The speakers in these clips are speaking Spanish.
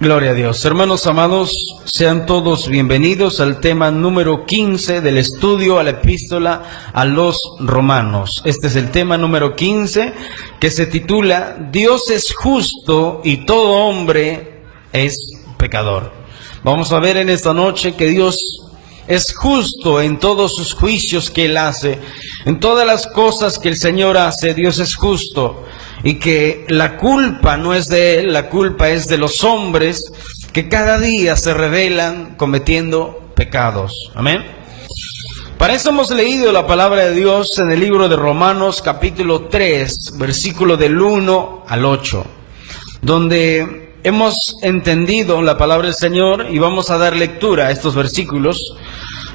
Gloria a Dios. Hermanos amados, sean todos bienvenidos al tema número 15 del estudio a la epístola a los romanos. Este es el tema número 15 que se titula Dios es justo y todo hombre es pecador. Vamos a ver en esta noche que Dios es justo en todos sus juicios que Él hace, en todas las cosas que el Señor hace. Dios es justo y que la culpa no es de Él, la culpa es de los hombres que cada día se rebelan cometiendo pecados. Amén. Para eso hemos leído la palabra de Dios en el libro de Romanos capítulo 3, versículo del 1 al 8, donde hemos entendido la palabra del Señor y vamos a dar lectura a estos versículos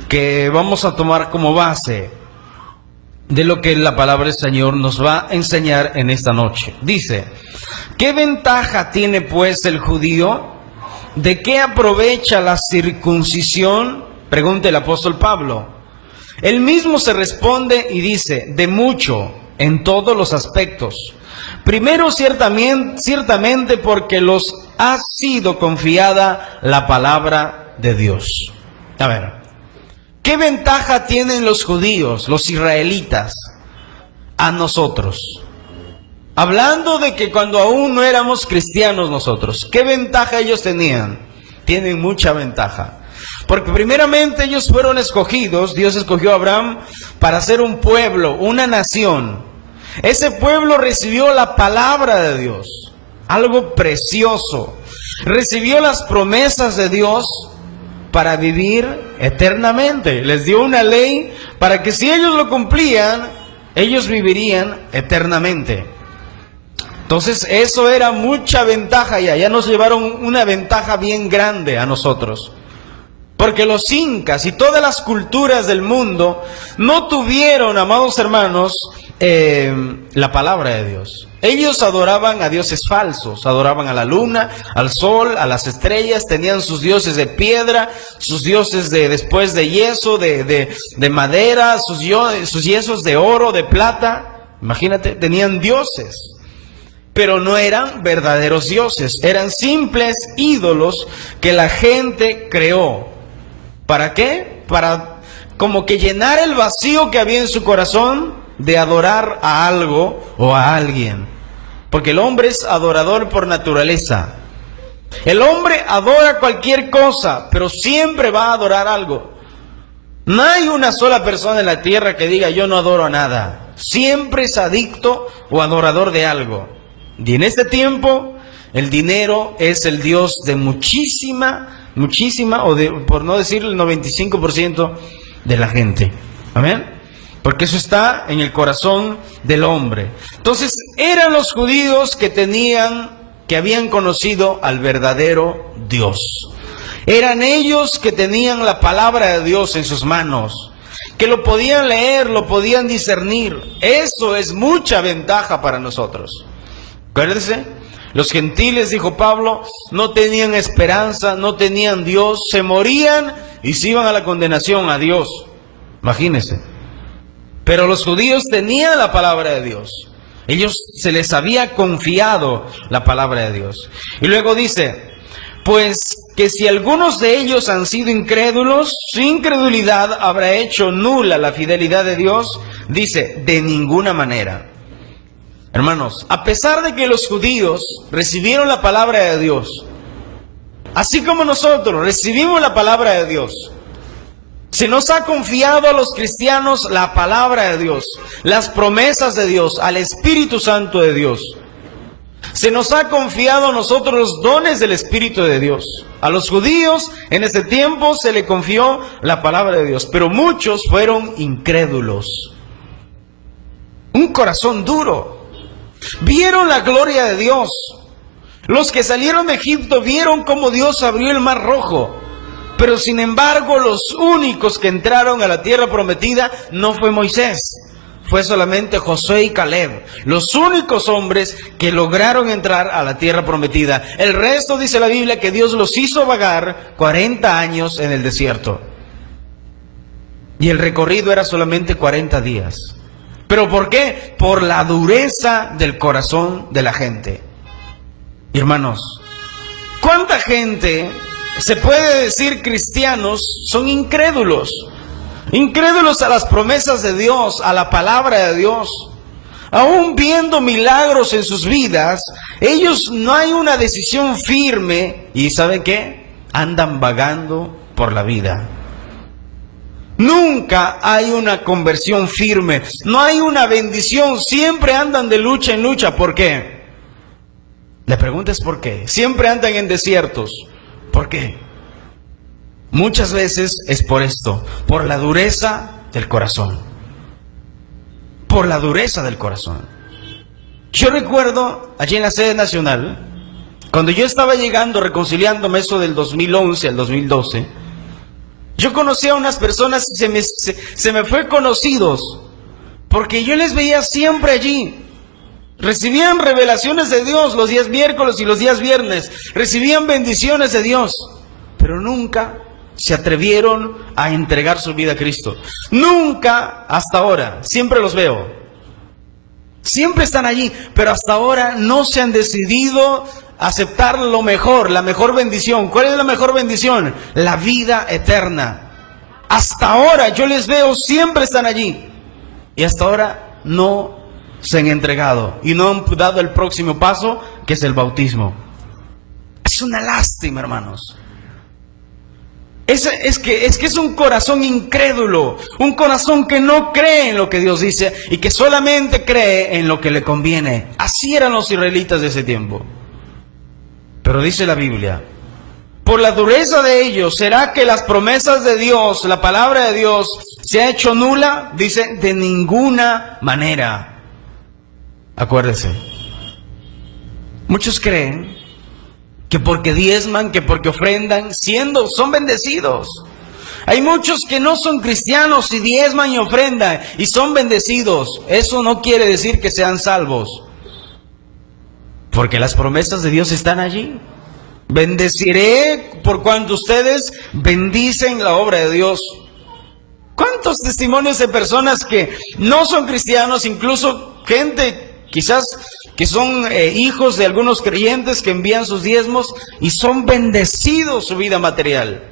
que vamos a tomar como base de lo que la palabra del Señor nos va a enseñar en esta noche. Dice: ¿qué ventaja tiene pues el judío? ¿De qué aprovecha la circuncisión? Pregunta el apóstol Pablo. Él mismo se responde y dice: de mucho, en todos los aspectos. Primero, ciertamente porque los ha sido confiada la palabra de Dios. A ver, ¿qué ventaja tienen los judíos, los israelitas, a nosotros? Hablando de que cuando aún no éramos cristianos nosotros, ¿qué ventaja ellos tenían? Tienen mucha ventaja. Porque primeramente ellos fueron escogidos, Dios escogió a Abraham para ser un pueblo, una nación. Ese pueblo recibió la palabra de Dios, algo precioso. Recibió las promesas de Dios para vivir eternamente. Les dio una ley para que si ellos lo cumplían, ellos vivirían eternamente. Entonces eso era mucha ventaja ya. Ya nos llevaron una ventaja bien grande a nosotros. Porque los incas y todas las culturas del mundo no tuvieron, amados hermanos, la palabra de Dios. Ellos adoraban a dioses falsos, adoraban a la luna, al sol, a las estrellas, tenían sus dioses de piedra, sus dioses después de yeso, de madera, sus yesos de oro, de plata. Imagínate, tenían dioses. Pero no eran verdaderos dioses, eran simples ídolos que la gente creó. ¿Para qué? Para como que llenar el vacío que había en su corazón de adorar a algo o a alguien. Porque el hombre es adorador por naturaleza. El hombre adora cualquier cosa, pero siempre va a adorar algo. No hay una sola persona en la tierra que diga yo no adoro a nada. Siempre es adicto o adorador de algo. Y en este tiempo el dinero es el Dios de muchísima, o de, por no decir el 95% de la gente. Amén. Porque eso está en el corazón del hombre. Entonces eran los judíos que habían conocido al verdadero Dios. Eran ellos que tenían la palabra de Dios en sus manos, que lo podían leer, lo podían discernir. Eso es mucha ventaja para nosotros. Acuérdense, los gentiles, dijo Pablo, no tenían esperanza, no tenían Dios, se morían y se iban a la condenación, a Dios. Imagínense. Pero los judíos tenían la palabra de Dios. Ellos se les había confiado la palabra de Dios. Y luego dice, pues que si algunos de ellos han sido incrédulos, su incredulidad habrá hecho nula la fidelidad de Dios. Dice, de ninguna manera. Hermanos, a pesar de que los judíos recibieron la palabra de Dios, así como nosotros recibimos la palabra de Dios, se nos ha confiado a los cristianos la palabra de Dios, las promesas de Dios, al Espíritu Santo de Dios. Se nos ha confiado a nosotros los dones del Espíritu de Dios. A los judíos en ese tiempo se le confió la palabra de Dios, pero muchos fueron incrédulos. Un corazón duro. Vieron la gloria de Dios. Los que salieron de Egipto vieron cómo Dios abrió el mar rojo. Pero sin embargo, los únicos que entraron a la tierra prometida no fue Moisés. Fue solamente Josué y Caleb. Los únicos hombres que lograron entrar a la tierra prometida. El resto, dice la Biblia, que Dios los hizo vagar 40 años en el desierto. Y el recorrido era solamente 40 días. ¿Pero por qué? Por la dureza del corazón de la gente. Hermanos, ¿Cuánta gente, se puede decir cristianos, son incrédulos? Incrédulos a las promesas de Dios, a la palabra de Dios. Aún viendo milagros en sus vidas, ellos no hay una decisión firme y ¿saben qué? Andan vagando por la vida. Nunca hay una conversión firme, no hay una bendición, siempre andan de lucha en lucha. ¿Por qué? La pregunta es ¿por qué? Siempre andan en desiertos. ¿Por qué? Muchas veces es por esto, por la dureza del corazón. Por la dureza del corazón. Yo recuerdo allí en la sede nacional, cuando yo estaba llegando, reconciliándome eso del 2011 al 2012, yo conocí a unas personas y se me fue conocidos, porque yo les veía siempre allí. Recibían revelaciones de Dios los días miércoles y los días viernes, recibían bendiciones de Dios, pero nunca se atrevieron a entregar su vida a Cristo. Nunca, hasta ahora, siempre los veo. Siempre están allí, pero hasta ahora no se han decidido aceptar lo mejor, la mejor bendición. ¿Cuál es la mejor bendición? La vida eterna. Hasta ahora yo les veo, siempre están allí. Y hasta ahora no se han entregado y no han dado el próximo paso, que es el bautismo. Es una lástima, hermanos. Es que es un corazón incrédulo, un corazón que no cree en lo que Dios dice y que solamente cree en lo que le conviene. Así eran los israelitas de ese tiempo. Pero dice la Biblia, por la dureza de ellos, ¿será que las promesas de Dios, la palabra de Dios, se ha hecho nula? Dice, de ninguna manera. Acuérdese, muchos creen que porque diezman, que porque ofrendan, son bendecidos. Hay muchos que no son cristianos y diezman y ofrendan y son bendecidos. Eso no quiere decir que sean salvos, porque las promesas de Dios están allí. Bendeciré por cuanto ustedes bendicen la obra de Dios. ¿Cuántos testimonios de personas que no son cristianos, incluso gente quizás que son hijos de algunos creyentes que envían sus diezmos y son bendecidos su vida material?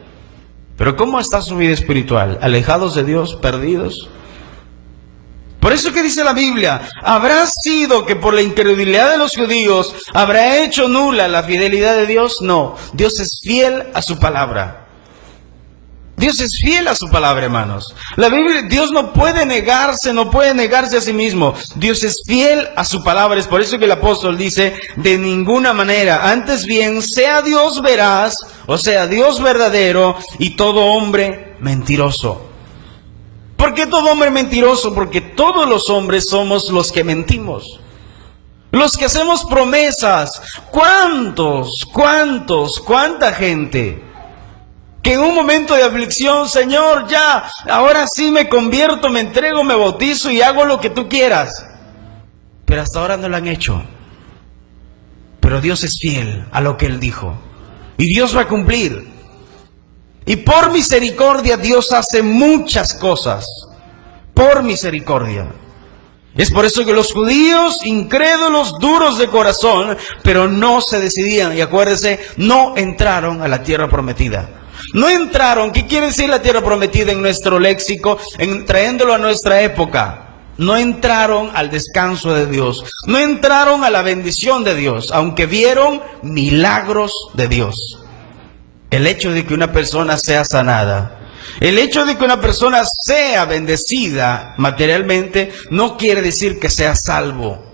Pero ¿cómo está su vida espiritual? ¿Alejados de Dios? ¿Perdidos? Por eso que dice la Biblia, ¿habrá sido que por la incredulidad de los judíos habrá hecho nula la fidelidad de Dios? No, Dios es fiel a su palabra. Dios es fiel a su palabra, hermanos. La Biblia, Dios no puede negarse a sí mismo. Dios es fiel a su palabra. Es por eso que el apóstol dice, de ninguna manera. Antes bien, sea Dios veraz, o sea, Dios verdadero, y todo hombre mentiroso. ¿Por qué todo hombre mentiroso? Porque todos los hombres somos los que mentimos. Los que hacemos promesas. ¿Cuánta gente que en un momento de aflicción, Señor, ya, ahora sí me convierto, me entrego, me bautizo y hago lo que tú quieras? Pero hasta ahora no lo han hecho. Pero Dios es fiel a lo que Él dijo. Y Dios va a cumplir. Y por misericordia Dios hace muchas cosas. Por misericordia. Es por eso que los judíos, incrédulos, duros de corazón, pero no se decidían. Y acuérdense, no entraron a la tierra prometida. No entraron. ¿Qué quiere decir la tierra prometida en nuestro léxico? Trayéndolo a nuestra época. No entraron al descanso de Dios. No entraron a la bendición de Dios, aunque vieron milagros de Dios. El hecho de que una persona sea sanada, el hecho de que una persona sea bendecida materialmente, no quiere decir que sea salvo.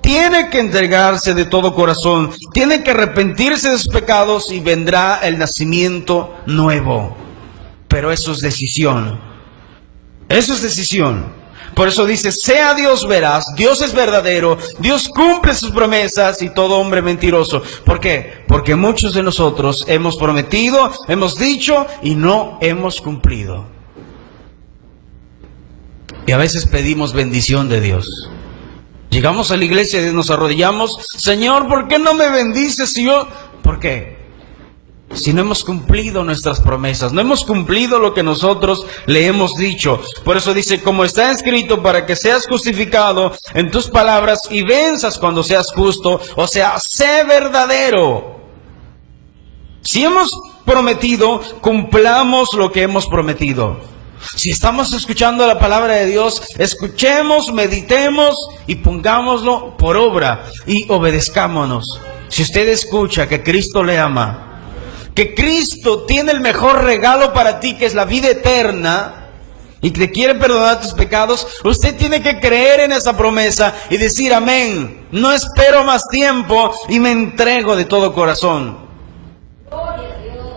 Tiene que entregarse de todo corazón, tiene que arrepentirse de sus pecados y vendrá el nacimiento nuevo. Pero eso es decisión. Eso es decisión. Por eso dice, sea Dios veraz, Dios es verdadero, Dios cumple sus promesas y todo hombre mentiroso. ¿Por qué? Porque muchos de nosotros hemos prometido, hemos dicho y no hemos cumplido. Y a veces pedimos bendición de Dios. Llegamos a la iglesia y nos arrodillamos, Señor, ¿por qué no me bendices si yo? ¿Por qué? si no hemos cumplido nuestras promesas, no hemos cumplido lo que nosotros le hemos dicho. Por eso dice, como está escrito, para que seas justificado en tus palabras y venzas cuando seas justo, o sea, sé verdadero. Si hemos prometido, cumplamos lo que hemos prometido. Si estamos escuchando la palabra de Dios, escuchemos, meditemos y pongámoslo por obra y obedezcámonos. Si usted escucha que Cristo le ama, que Cristo tiene el mejor regalo para ti, que es la vida eterna, y que te quiere perdonar tus pecados, usted tiene que creer en esa promesa y decir amén. No espero más tiempo y me entrego de todo corazón.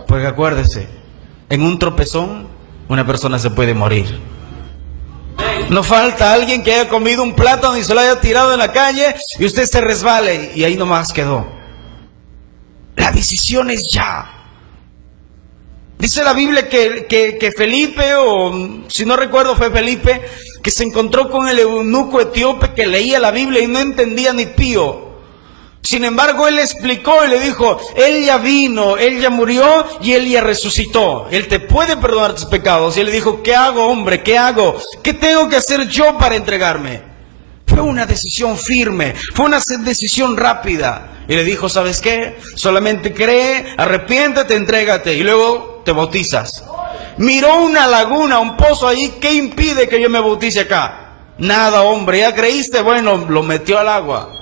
Porque acuérdese, en un tropezón una persona se puede morir. No falta alguien que haya comido un plátano y se lo haya tirado en la calle y usted se resbale y ahí nomás quedó. La decisión es ya. Dice la Biblia que Felipe, o si no recuerdo fue Felipe, que se encontró con el eunuco etíope que leía la Biblia y no entendía ni pío. Sin embargo, él le explicó y le dijo, él ya vino, él ya murió y él ya resucitó. Él te puede perdonar tus pecados. Y él le dijo, ¿qué hago, hombre? ¿Qué hago? ¿Qué tengo que hacer yo para entregarme? Fue una decisión firme, fue una decisión rápida. Y le dijo, ¿sabes qué? Solamente cree, arrepiéntete, entrégate y luego te bautizas. Miró una laguna, un pozo ahí, ¿qué impide que yo me bautice acá? Nada, hombre, ¿ya creíste? Bueno, lo metió al agua.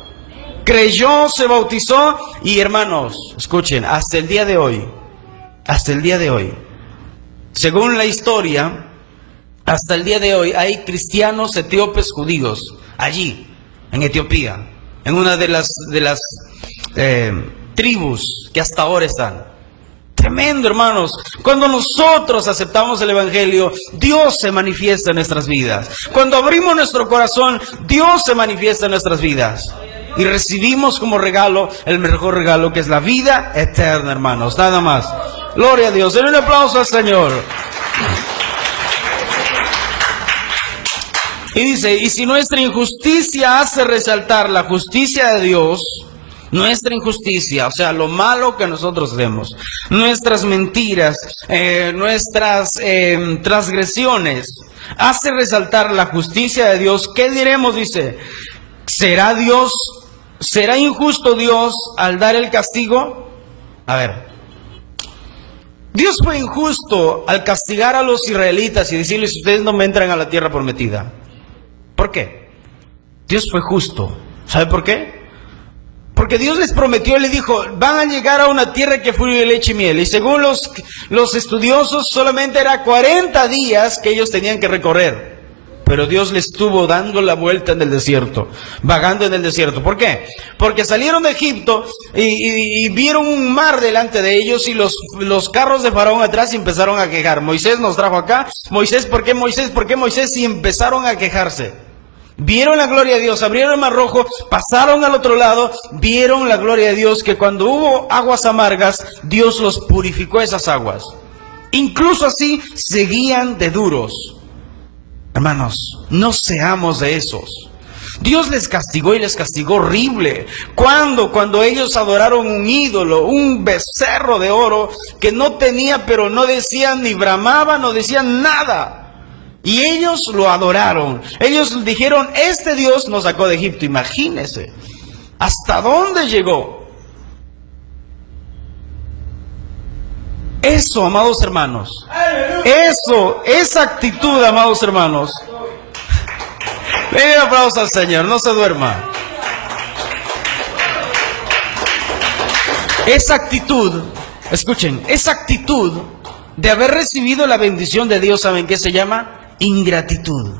Creyó, se bautizó y hermanos, escuchen, hasta el día de hoy, según la historia, hasta el día de hoy hay cristianos etíopes judíos allí, en Etiopía, en una de las tribus que hasta ahora están. Tremendo, hermanos. Cuando nosotros aceptamos el Evangelio, Dios se manifiesta en nuestras vidas. Cuando abrimos nuestro corazón, Dios se manifiesta en nuestras vidas. Y recibimos como regalo el mejor regalo, que es la vida eterna, hermanos. Nada más. Gloria a Dios. Den un aplauso al Señor. Y dice, y si nuestra injusticia hace resaltar la justicia de Dios, nuestra injusticia, o sea, lo malo que nosotros hacemos, nuestras mentiras, nuestras transgresiones, hace resaltar la justicia de Dios, ¿qué diremos? Dice, ¿será injusto Dios al dar el castigo? A ver, Dios fue injusto al castigar a los israelitas y decirles, ustedes no me entran a la tierra prometida. ¿Por qué? Dios fue justo. ¿Sabe por qué? Porque Dios les prometió y le dijo, van a llegar a una tierra que fluye leche y miel. Y según los estudiosos, solamente era 40 días que ellos tenían que recorrer. Pero Dios les estuvo dando la vuelta en el desierto, vagando en el desierto. ¿Por qué? Porque salieron de Egipto y vieron un mar delante de ellos y los carros de Faraón atrás y empezaron a quejar. Moisés nos trajo acá. Moisés, ¿por qué Moisés? ¿Por qué Moisés? Y empezaron a quejarse. Vieron la gloria de Dios, abrieron el mar rojo, pasaron al otro lado, vieron la gloria de Dios, que cuando hubo aguas amargas, Dios los purificó esas aguas. Incluso así, seguían de duros. Hermanos, no seamos de esos. Dios les castigó y les castigó horrible. Cuando ellos adoraron un ídolo, un becerro de oro, que no tenía, pero no decían ni bramaban, no decían nada. Y ellos lo adoraron. Ellos dijeron, este Dios nos sacó de Egipto. Imagínense. ¿Hasta dónde llegó? Eso, amados hermanos. Esa actitud, amados hermanos. Den un aplauso al Señor, no se duerma. Esa actitud, escuchen, esa actitud de haber recibido la bendición de Dios, ¿saben qué se llama? Ingratitud.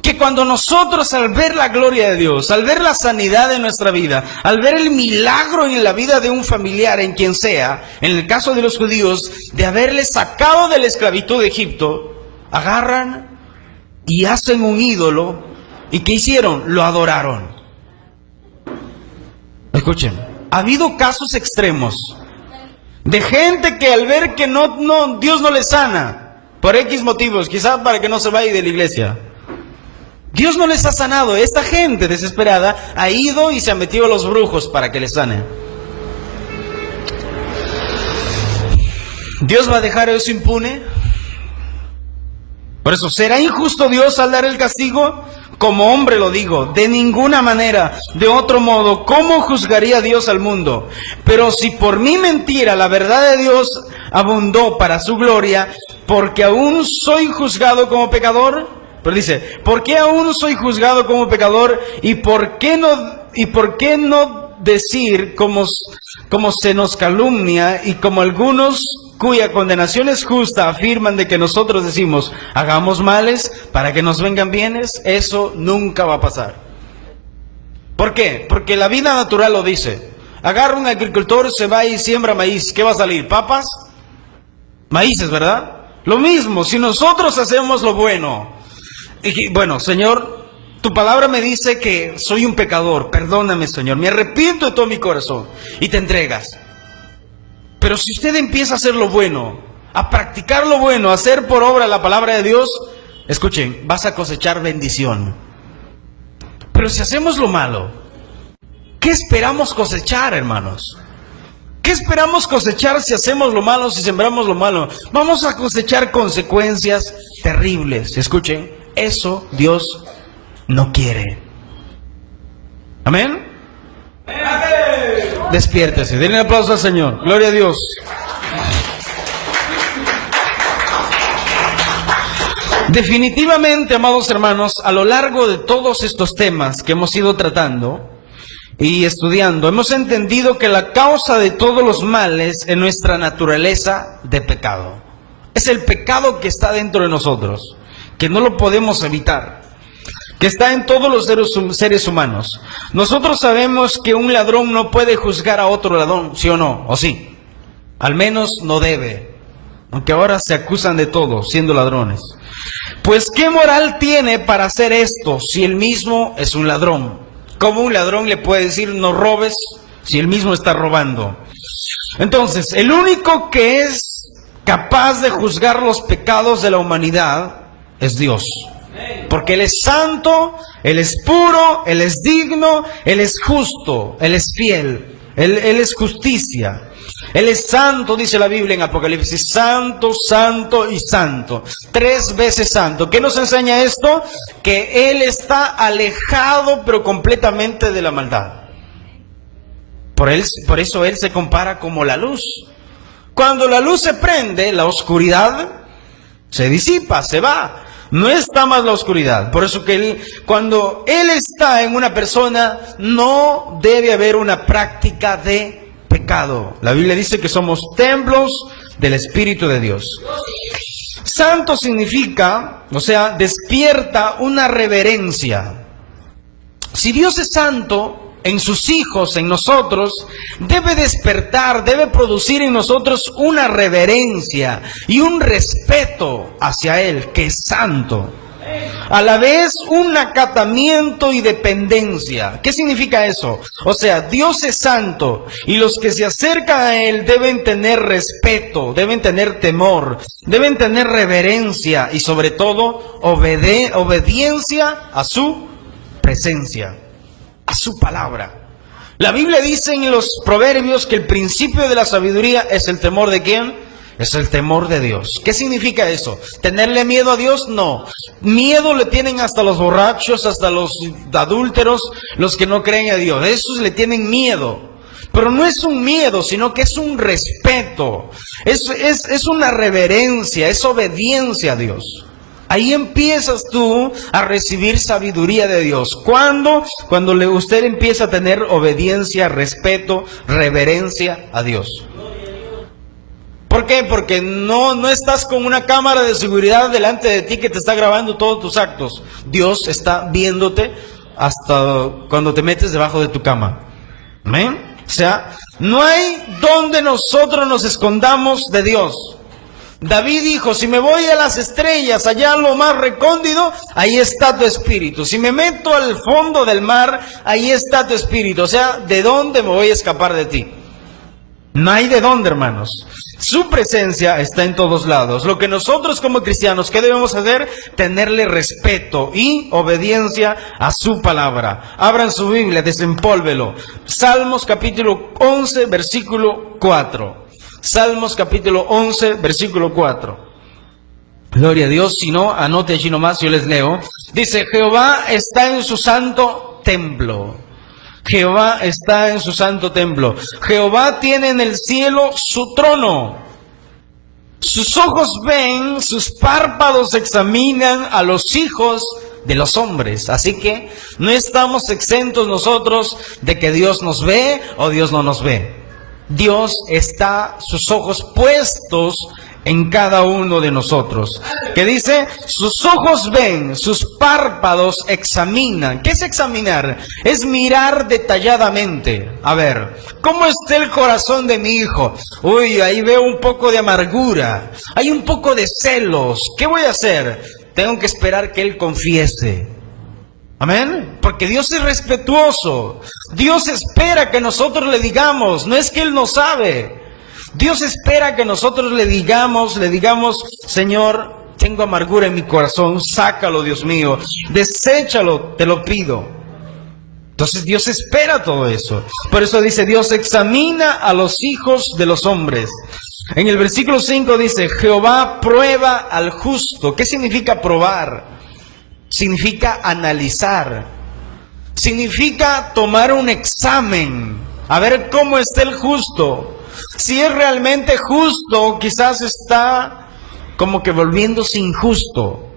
Que cuando nosotros, al ver la gloria de Dios, al ver la sanidad de nuestra vida, al ver el milagro en la vida de un familiar, en quien sea, en el caso de los judíos, de haberles sacado de la esclavitud de Egipto, agarran y hacen un ídolo. ¿Y qué hicieron? Lo adoraron. Escuchen, ha habido casos extremos de gente que al ver que Dios no les sana, por X motivos, quizás para que no se vaya de la iglesia, Dios no les ha sanado. Esta gente desesperada ha ido y se ha metido a los brujos para que les sanen. ¿Dios va a dejar eso impune? Por eso, ¿será injusto Dios al dar el castigo? Como hombre lo digo, de ninguna manera. De otro modo, ¿cómo juzgaría Dios al mundo? Pero si por mi mentira la verdad de Dios abundó para su gloria, porque aún soy juzgado como pecador. Pero dice, ¿por qué aún soy juzgado como pecador? ¿Y por qué no decir como se nos calumnia y como algunos cuya condenación es justa afirman de que nosotros decimos, hagamos males para que nos vengan bienes? Eso nunca va a pasar. ¿Por qué? Porque la vida natural lo dice. Agarra un agricultor, se va y siembra maíz. ¿Qué va a salir? ¿Papas? Maíces, ¿verdad? Lo mismo, si nosotros hacemos lo bueno. Y bueno, Señor, tu palabra me dice que soy un pecador. Perdóname, Señor. Me arrepiento de todo mi corazón. Y te entregas. Pero si usted empieza a hacer lo bueno, a practicar lo bueno, a hacer por obra la palabra de Dios, escuchen, vas a cosechar bendición. Pero si hacemos lo malo, ¿qué esperamos cosechar, hermanos? ¿Qué esperamos cosechar si hacemos lo malo, si sembramos lo malo? Vamos a cosechar consecuencias terribles. Escuchen, eso Dios no quiere. ¿Amén? Despiértese, denle un aplauso al Señor. Gloria a Dios. Definitivamente, amados hermanos, a lo largo de todos estos temas que hemos ido tratando y estudiando, hemos entendido que la causa de todos los males es nuestra naturaleza de pecado. Es el pecado que está dentro de nosotros, que no lo podemos evitar, que está en todos los seres humanos. Nosotros sabemos que un ladrón no puede juzgar a otro ladrón, ¿sí o no? ¿O sí? Al menos no debe, aunque ahora se acusan de todo, siendo ladrones. Pues, ¿qué moral tiene para hacer esto si él mismo es un ladrón? ¿Cómo un ladrón le puede decir no robes si él mismo está robando? Entonces, el único que es capaz de juzgar los pecados de la humanidad es Dios. Porque Él es santo, Él es puro, Él es digno, Él es justo, Él es fiel, Él es justicia. Él es santo, dice la Biblia en Apocalipsis, santo, santo y santo. 3 veces santo. ¿Qué nos enseña esto? Que Él está alejado pero completamente de la maldad. Por eso Él se compara como la luz. Cuando la luz se prende, la oscuridad se disipa, se va. No está más la oscuridad. Por eso que cuando Él está en una persona, no debe haber una práctica de pecado. La Biblia dice que somos templos del Espíritu de Dios. Santo significa, o sea, despierta una reverencia. Si Dios es santo, en sus hijos, en nosotros, debe despertar, debe producir en nosotros una reverencia y un respeto hacia Él, que es santo. A la vez, un acatamiento y dependencia. ¿Qué significa eso? O sea, Dios es santo y los que se acercan a Él deben tener respeto, deben tener temor, deben tener reverencia y sobre todo obediencia a su presencia, a su palabra. La Biblia dice en los Proverbios que el principio de la sabiduría es el temor ¿de quién? Es el temor de Dios. ¿Qué significa eso? ¿Tenerle miedo a Dios? No. Miedo le tienen hasta los borrachos, hasta los adúlteros, los que no creen a Dios. Esos le tienen miedo. Pero no es un miedo, sino que es un respeto. Es una reverencia, es obediencia a Dios. Ahí empiezas tú a recibir sabiduría de Dios. ¿Cuándo? Cuando usted empieza a tener obediencia, respeto, reverencia a Dios. ¿Por qué? Porque no estás con una cámara de seguridad delante de ti que te está grabando todos tus actos. Dios está viéndote hasta cuando te metes debajo de tu cama. ¿Amén? O sea, no hay donde nosotros nos escondamos de Dios. David dijo, si me voy a las estrellas, allá a lo más recóndito, ahí está tu espíritu. Si me meto al fondo del mar, ahí está tu espíritu. O sea, ¿de dónde me voy a escapar de ti? No hay de dónde, hermanos. Su presencia está en todos lados. Lo que nosotros como cristianos, ¿qué debemos hacer? Tenerle respeto y obediencia a su palabra. Abran su Biblia, desempólvelo. Salmos capítulo 11, versículo 4. Salmos capítulo 11, versículo 4. Gloria a Dios, si no, anote allí nomás, yo les leo. Dice, Jehová está en su santo templo. Jehová está en su santo templo. Jehová tiene en el cielo su trono. Sus ojos ven, sus párpados examinan a los hijos de los hombres. Así que no estamos exentos nosotros de que Dios nos ve o Dios no nos ve. Dios está, sus ojos puestos en cada uno de nosotros. Que dice, sus ojos ven, sus párpados examinan. ¿Qué es examinar? Es mirar detalladamente. A ver, ¿cómo está el corazón de mi hijo? Uy, ahí veo un poco de amargura. Hay un poco de celos. ¿Qué voy a hacer? Tengo que esperar que él confiese. Amén. Porque Dios es respetuoso. Dios espera que nosotros le digamos. No es que Él no sabe. Dios espera que nosotros le digamos, Señor, tengo amargura en mi corazón, sácalo, Dios mío, deséchalo, te lo pido. Entonces Dios espera todo eso. Por eso dice, Dios examina a los hijos de los hombres. En el versículo 5 dice, Jehová prueba al justo. ¿Qué significa probar? Significa analizar. Significa tomar un examen. A ver cómo está el justo. Si es realmente justo, quizás está como que volviéndose injusto.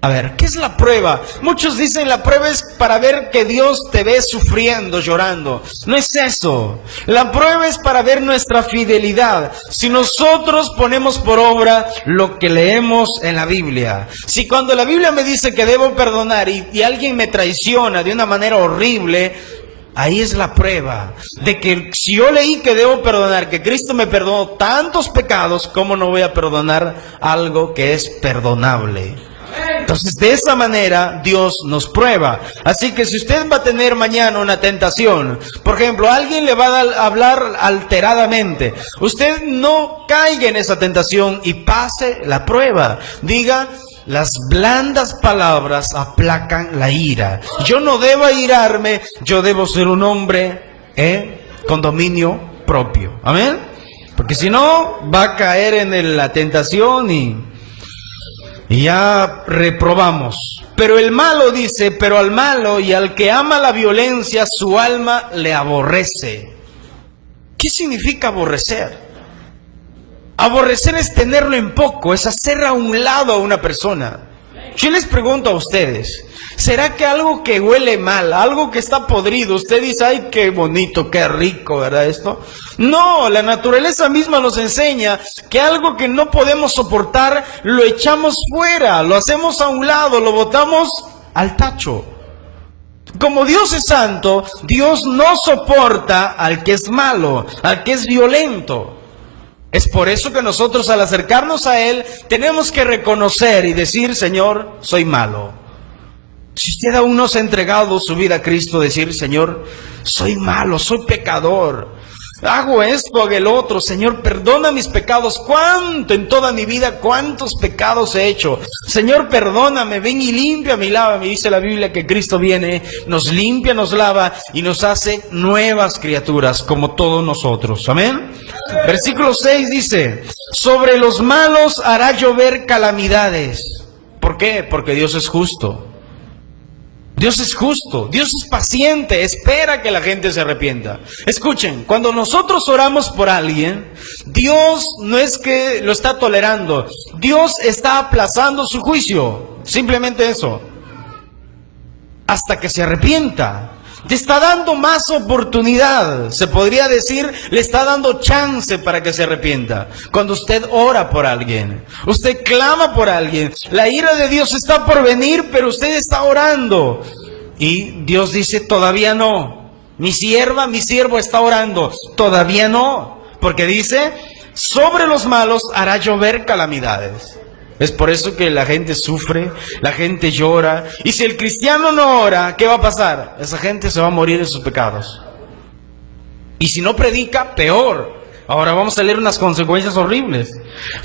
A ver, ¿qué es la prueba? Muchos dicen la prueba es para ver que Dios te ve sufriendo, llorando. No es eso. La prueba es para ver nuestra fidelidad. Si nosotros ponemos por obra lo que leemos en la Biblia. Si cuando la Biblia me dice que debo perdonar y alguien me traiciona de una manera horrible, ahí es la prueba de que si yo leí que debo perdonar, que Cristo me perdonó tantos pecados, ¿cómo no voy a perdonar algo que es perdonable? Entonces, de esa manera, Dios nos prueba. Así que si usted va a tener mañana una tentación, por ejemplo, alguien le va a hablar alteradamente, usted no caiga en esa tentación y pase la prueba. Diga, las blandas palabras aplacan la ira. Yo no debo airarme, yo debo ser un hombre con dominio propio. Amén. Porque si no, va a caer en la tentación y ya reprobamos. Pero el malo dice, pero al malo y al que ama la violencia, su alma le aborrece. ¿Qué significa aborrecer? Aborrecer es tenerlo en poco, es hacer a un lado a una persona. Yo les pregunto a ustedes, ¿será que algo que huele mal, algo que está podrido, usted dice, ay, qué bonito, qué rico, ¿verdad esto? No, la naturaleza misma nos enseña que algo que no podemos soportar, lo echamos fuera, lo hacemos a un lado, lo botamos al tacho. Como Dios es santo, Dios no soporta al que es malo, al que es violento. Es por eso que nosotros al acercarnos a Él tenemos que reconocer y decir, Señor, soy malo. Si usted aún no se ha entregado su vida a Cristo, decir, Señor, soy malo, soy pecador. Hago esto, hago el otro. Señor, perdona mis pecados. ¿Cuánto en toda mi vida, cuántos pecados he hecho? Señor, perdóname, ven y límpiame y lávame. Dice la Biblia que Cristo viene, nos limpia, nos lava y nos hace nuevas criaturas como todos nosotros. Amén. Versículo 6 dice, sobre los malos hará llover calamidades. ¿Por qué? Porque Dios es justo. Dios es justo, Dios es paciente, espera que la gente se arrepienta. Escuchen, cuando nosotros oramos por alguien, Dios no es que lo está tolerando, Dios está aplazando su juicio, simplemente eso, hasta que se arrepienta. Te está dando más oportunidad, se podría decir, le está dando chance para que se arrepienta. Cuando usted ora por alguien, usted clama por alguien, la ira de Dios está por venir, pero usted está orando. Y Dios dice, todavía no. Mi sierva, mi siervo está orando, todavía no. Porque dice, sobre los malos hará llover calamidades. Es por eso que la gente sufre, la gente llora. Y si el cristiano no ora, ¿qué va a pasar? Esa gente se va a morir en sus pecados. Y si no predica, peor. Ahora vamos a leer unas consecuencias horribles.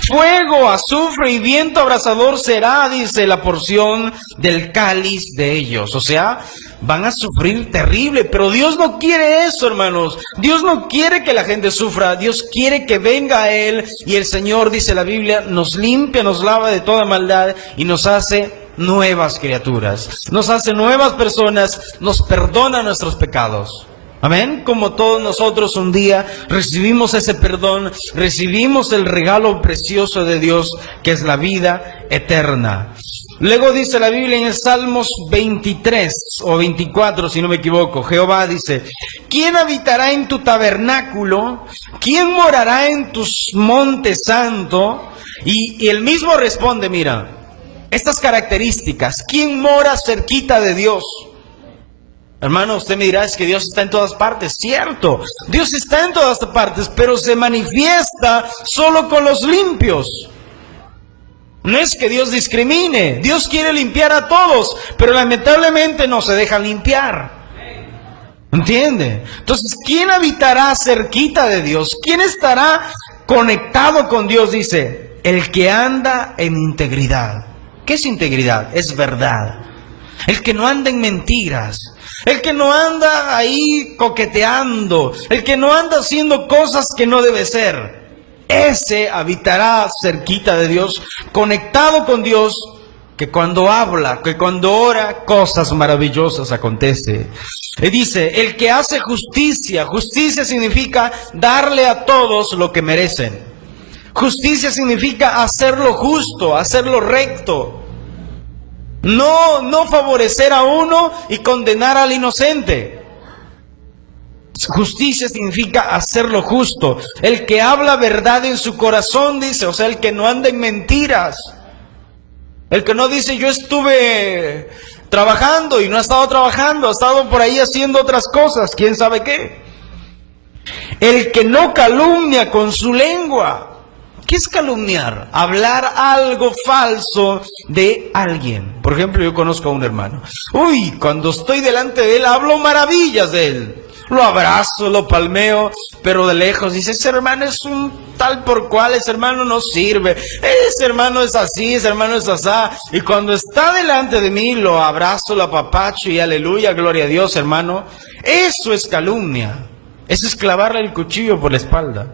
Fuego, azufre y viento abrasador será, dice, la porción del cáliz de ellos. O sea, van a sufrir terrible, pero Dios no quiere eso, hermanos. Dios no quiere que la gente sufra. Dios quiere que venga a Él. Y el Señor, dice la Biblia, nos limpia, nos lava de toda maldad y nos hace nuevas criaturas. Nos hace nuevas personas, nos perdona nuestros pecados. Amén. Como todos nosotros un día recibimos ese perdón, recibimos el regalo precioso de Dios, que es la vida eterna. Luego dice la Biblia en el Salmos 23 o 24, si no me equivoco, Jehová dice: ¿quién habitará en tu tabernáculo? ¿Quién morará en tus montes santo? Y él mismo responde, mira, estas características. ¿Quién mora cerquita de Dios? Hermano, usted me dirá, es que Dios está en todas partes. Cierto, Dios está en todas partes, pero se manifiesta solo con los limpios. No es que Dios discrimine. Dios quiere limpiar a todos, pero lamentablemente no se deja limpiar. ¿Entiende? Entonces, ¿quién habitará cerquita de Dios? ¿Quién estará conectado con Dios? Dice, el que anda en integridad. ¿Qué es integridad? Es verdad. El que no anda en mentiras. El que no anda ahí coqueteando. El que no anda haciendo cosas que no debe ser. Ese habitará cerquita de Dios, conectado con Dios, que cuando habla, que cuando ora, cosas maravillosas acontecen. Y dice, el que hace justicia. Justicia significa darle a todos lo que merecen. Justicia significa hacer lo justo, hacer lo recto. No favorecer a uno y condenar al inocente. Justicia significa hacer lo justo. El que habla verdad en su corazón, dice, o sea, el que no anda en mentiras. El que no dice, yo estuve trabajando y no ha estado trabajando, ha estado por ahí haciendo otras cosas, quién sabe qué. El que no calumnia con su lengua. ¿Qué es calumniar? Hablar algo falso de alguien. Por ejemplo, yo conozco a un hermano. Uy, cuando estoy delante de él, hablo maravillas de él. Lo abrazo, lo palmeo, pero de lejos dice, ese hermano es un tal por cual, ese hermano no sirve, ese hermano es así, ese hermano es asá. Y cuando está delante de mí, lo abrazo, lo apapacho y aleluya, gloria a Dios, hermano. Eso es calumnia. Eso es clavarle el cuchillo por la espalda.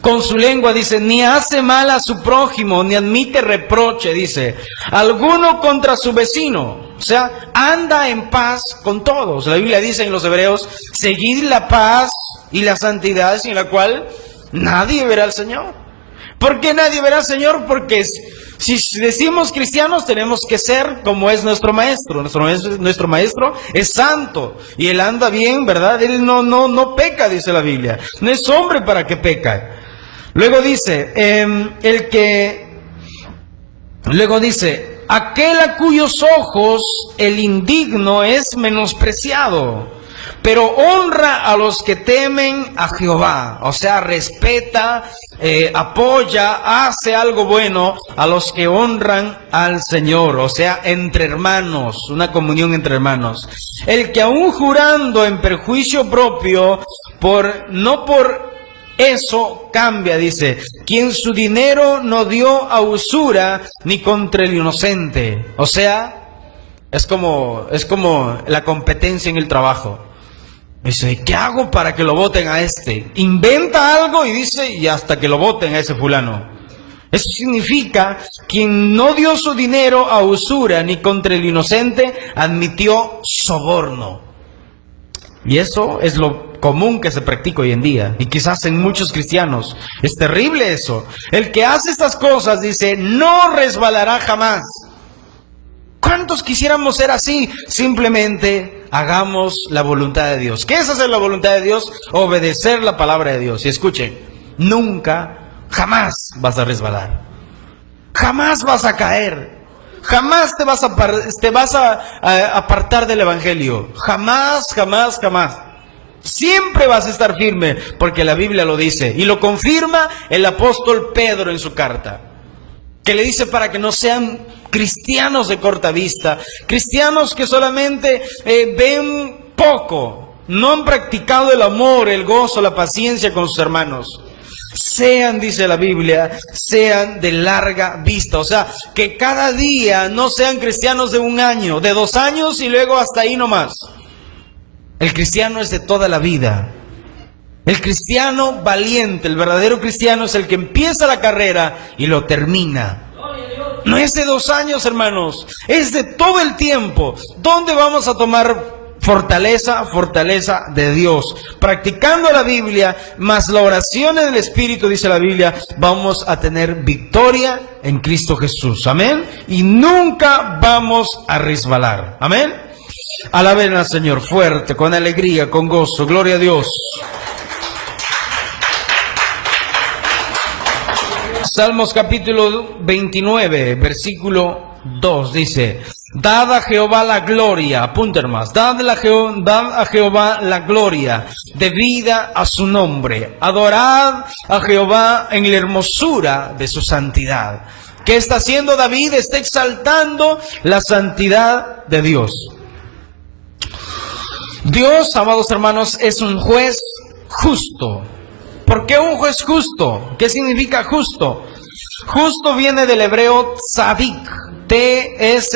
Con su lengua, dice, ni hace mal a su prójimo, ni admite reproche, dice, alguno contra su vecino. O sea, anda en paz con todos. La Biblia dice en los Hebreos, seguid la paz y la santidad sin la cual nadie verá al Señor. ¿Por qué nadie verá al Señor? Porque si decimos cristianos, tenemos que ser como es nuestro maestro. Nuestro maestro es santo y él anda bien, ¿verdad? Él no peca, dice la Biblia. No es hombre para que peca. Luego dice, aquel a cuyos ojos el indigno es menospreciado, pero honra a los que temen a Jehová. O sea, respeta, apoya, hace algo bueno a los que honran al Señor. O sea, entre hermanos, una comunión entre hermanos. El que aún jurando en perjuicio propio, no por eso cambia, dice, quien su dinero no dio a usura ni contra el inocente. O sea, es como la competencia en el trabajo. Dice, ¿qué hago para que lo voten a este? Inventa algo y dice, y hasta que lo voten a ese fulano. Eso significa, quien no dio su dinero a usura ni contra el inocente, admitió soborno. Y eso es lo común que se practica hoy en día, y quizás en muchos cristianos. Es terrible eso. El que hace estas cosas, dice, no resbalará jamás. ¿Cuántos quisiéramos ser así? Simplemente hagamos la voluntad de Dios. ¿Qué es hacer la voluntad de Dios? Obedecer la palabra de Dios. Y escuchen, nunca, jamás vas a resbalar. Jamás vas a caer. Jamás te vas a apartar del Evangelio. Jamás. Siempre vas a estar firme, porque la Biblia lo dice. Y lo confirma el apóstol Pedro en su carta, que le dice para que no sean cristianos de corta vista, cristianos que solamente ven poco. no han practicado el amor, el gozo, la paciencia con sus hermanos. Sean, dice la Biblia, sean de larga vista. O sea, que cada día no sean cristianos de 1 año, de 2 años y luego hasta ahí nomás. El cristiano es de toda la vida. El cristiano valiente, el verdadero cristiano es el que empieza la carrera y lo termina. No es de 2 años, hermanos, es de todo el tiempo. ¿Dónde vamos a tomar fortaleza? Fortaleza de Dios. Practicando la Biblia, más la oración en el Espíritu, dice la Biblia, vamos a tener victoria en Cristo Jesús. Amén. Y nunca vamos a resbalar. Amén. Alaben al Señor fuerte, con alegría, con gozo. Gloria a Dios. Salmos capítulo 29, versículo 2 dice: Dad a Jehová la gloria, apunten más, dad a Jehová la gloria, debida a su nombre. Adorad a Jehová en la hermosura de su santidad. ¿Qué está haciendo David? Está exaltando la santidad de Dios. Dios, amados hermanos, es un juez justo. ¿Por qué un juez justo? ¿Qué significa justo? Justo viene del hebreo tzadik, T-S-A-D-D-I-C,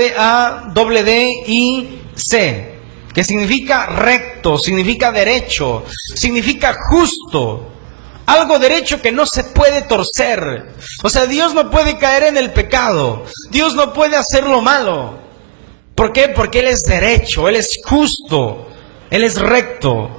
que significa recto, significa derecho, significa justo. Algo derecho que no se puede torcer. O sea, Dios no puede caer en el pecado. Dios no puede hacer lo malo. ¿Por qué? Porque Él es derecho, Él es justo, Él es recto.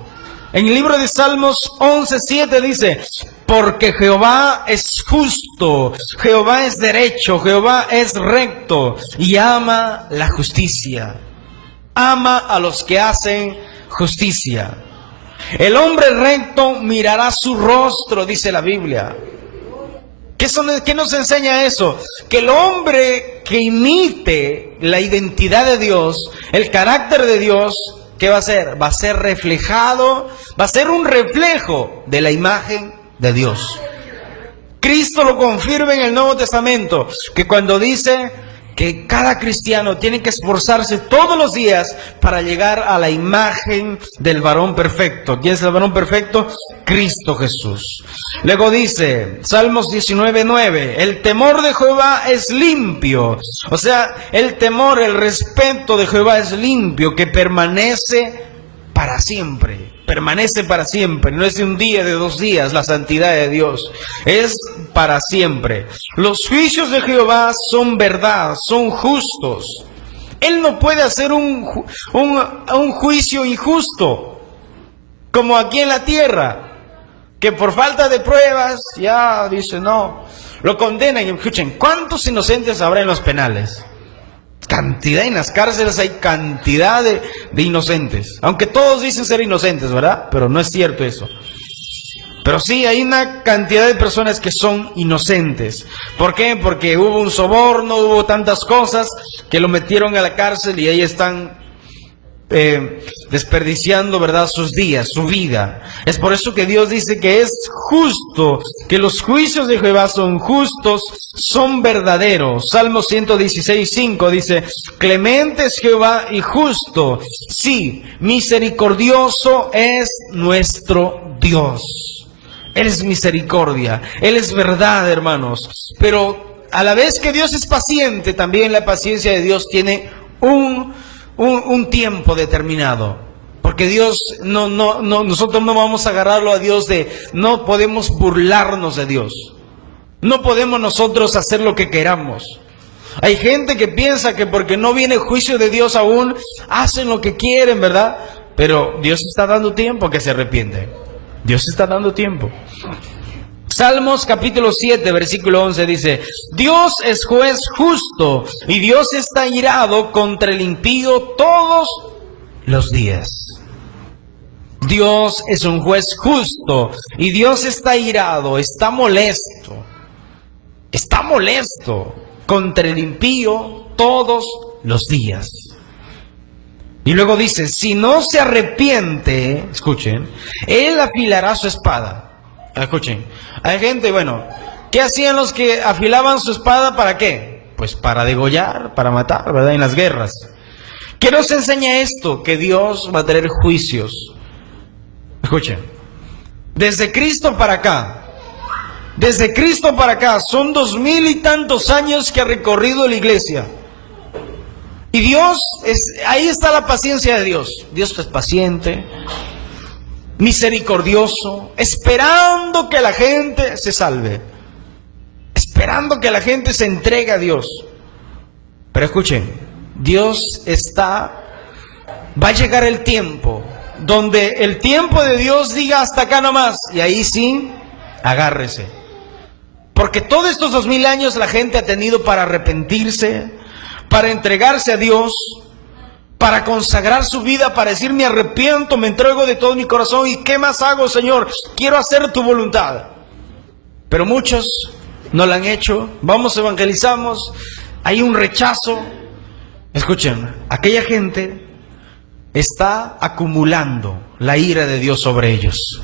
En el libro de Salmos 11:7 dice: porque Jehová es justo, Jehová es derecho, Jehová es recto y ama la justicia. Ama a los que hacen justicia. El hombre recto mirará su rostro, dice la Biblia. ¿Qué nos enseña eso? Que el hombre que imite la identidad de Dios, el carácter de Dios, ¿qué va a hacer? Va a ser reflejado, va a ser un reflejo de la imagen de Dios. Cristo lo confirma en el Nuevo Testamento, que cuando dice que cada cristiano tiene que esforzarse todos los días para llegar a la imagen del varón perfecto. ¿Quién es el varón perfecto? Cristo Jesús. Luego dice, Salmos 19:9, el temor de Jehová es limpio. O sea, el temor, el respeto de Jehová es limpio, que permanece para siempre. Permanece para siempre. No es de un día, de 2 días, la santidad de Dios. Es para siempre. Los juicios de Jehová son verdad, son justos. Él no puede hacer un juicio injusto, como aquí en la tierra, que por falta de pruebas, ya dice no, lo condenan. Y escuchen, ¿cuántos inocentes habrá en los penales? Cantidad, en las cárceles hay cantidad de inocentes. Aunque todos dicen ser inocentes, ¿verdad? Pero no es cierto eso. Pero sí, hay una cantidad de personas que son inocentes. ¿Por qué? Porque hubo un soborno, hubo tantas cosas que lo metieron a la cárcel y ahí están desperdiciando, ¿verdad?, sus días, su vida. Es por eso que Dios dice que es justo, que los juicios de Jehová son justos, son verdaderos. Salmo 116:5 dice: clemente es Jehová y justo, sí, misericordioso es nuestro Dios. Él es misericordia, Él es verdad, hermanos. Pero a la vez que Dios es paciente, también la paciencia de Dios tiene un tiempo determinado. Porque Dios, nosotros no vamos a agarrarlo a Dios no podemos burlarnos de Dios. No podemos nosotros hacer lo que queramos. Hay gente que piensa que porque no viene el juicio de Dios aún, hacen lo que quieren, ¿verdad? Pero Dios está dando tiempo que se arrepiente. Dios está dando tiempo. Salmos capítulo 7, versículo 11 dice: Dios es juez justo y Dios está irado contra el impío todos los días. Dios es un juez justo y Dios está irado, está molesto contra el impío todos los días. Y luego dice, si no se arrepiente, escuchen, Él afilará su espada. Escuchen, hay gente, bueno, ¿qué hacían los que afilaban su espada? ¿Para qué? Pues para degollar, para matar, ¿verdad? En las guerras. ¿Qué nos enseña esto? Que Dios va a traer juicios. Escuchen, desde Cristo para acá son 2000 y tantos años que ha recorrido la iglesia. Y Dios, ahí está la paciencia de Dios. Dios es paciente, misericordioso, esperando que la gente se salve, esperando que la gente se entregue a Dios. Pero escuchen, va a llegar el tiempo donde el tiempo de Dios diga hasta acá nomás, y ahí sí, agárrese. Porque todos estos 2000 años la gente ha tenido para arrepentirse, para entregarse a Dios, para consagrar su vida, para decir: me arrepiento, me entrego de todo mi corazón, ¿y qué más hago, Señor? Quiero hacer tu voluntad. Pero muchos no lo han hecho. Vamos, evangelizamos, hay un rechazo. Escuchen, aquella gente está acumulando la ira de Dios sobre ellos.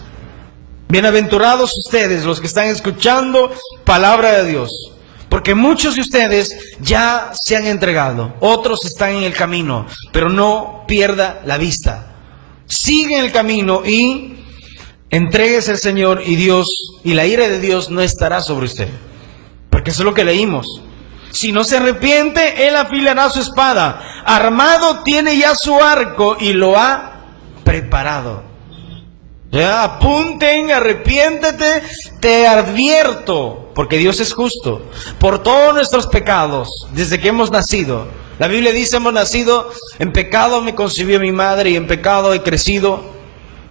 Bienaventurados ustedes, los que están escuchando palabra de Dios, porque muchos de ustedes ya se han entregado, otros están en el camino, pero no pierda la vista. Sigue en el camino y entréguese al Señor, y Dios, y la ira de Dios no estará sobre usted. Porque eso es lo que leímos. Si no se arrepiente, Él afilará su espada. Armado tiene ya su arco y lo ha preparado. Ya, apunten, arrepiéntete, te advierto, porque Dios es justo, por todos nuestros pecados, desde que hemos nacido. La Biblia dice: hemos nacido en pecado, me concibió mi madre, y en pecado he crecido.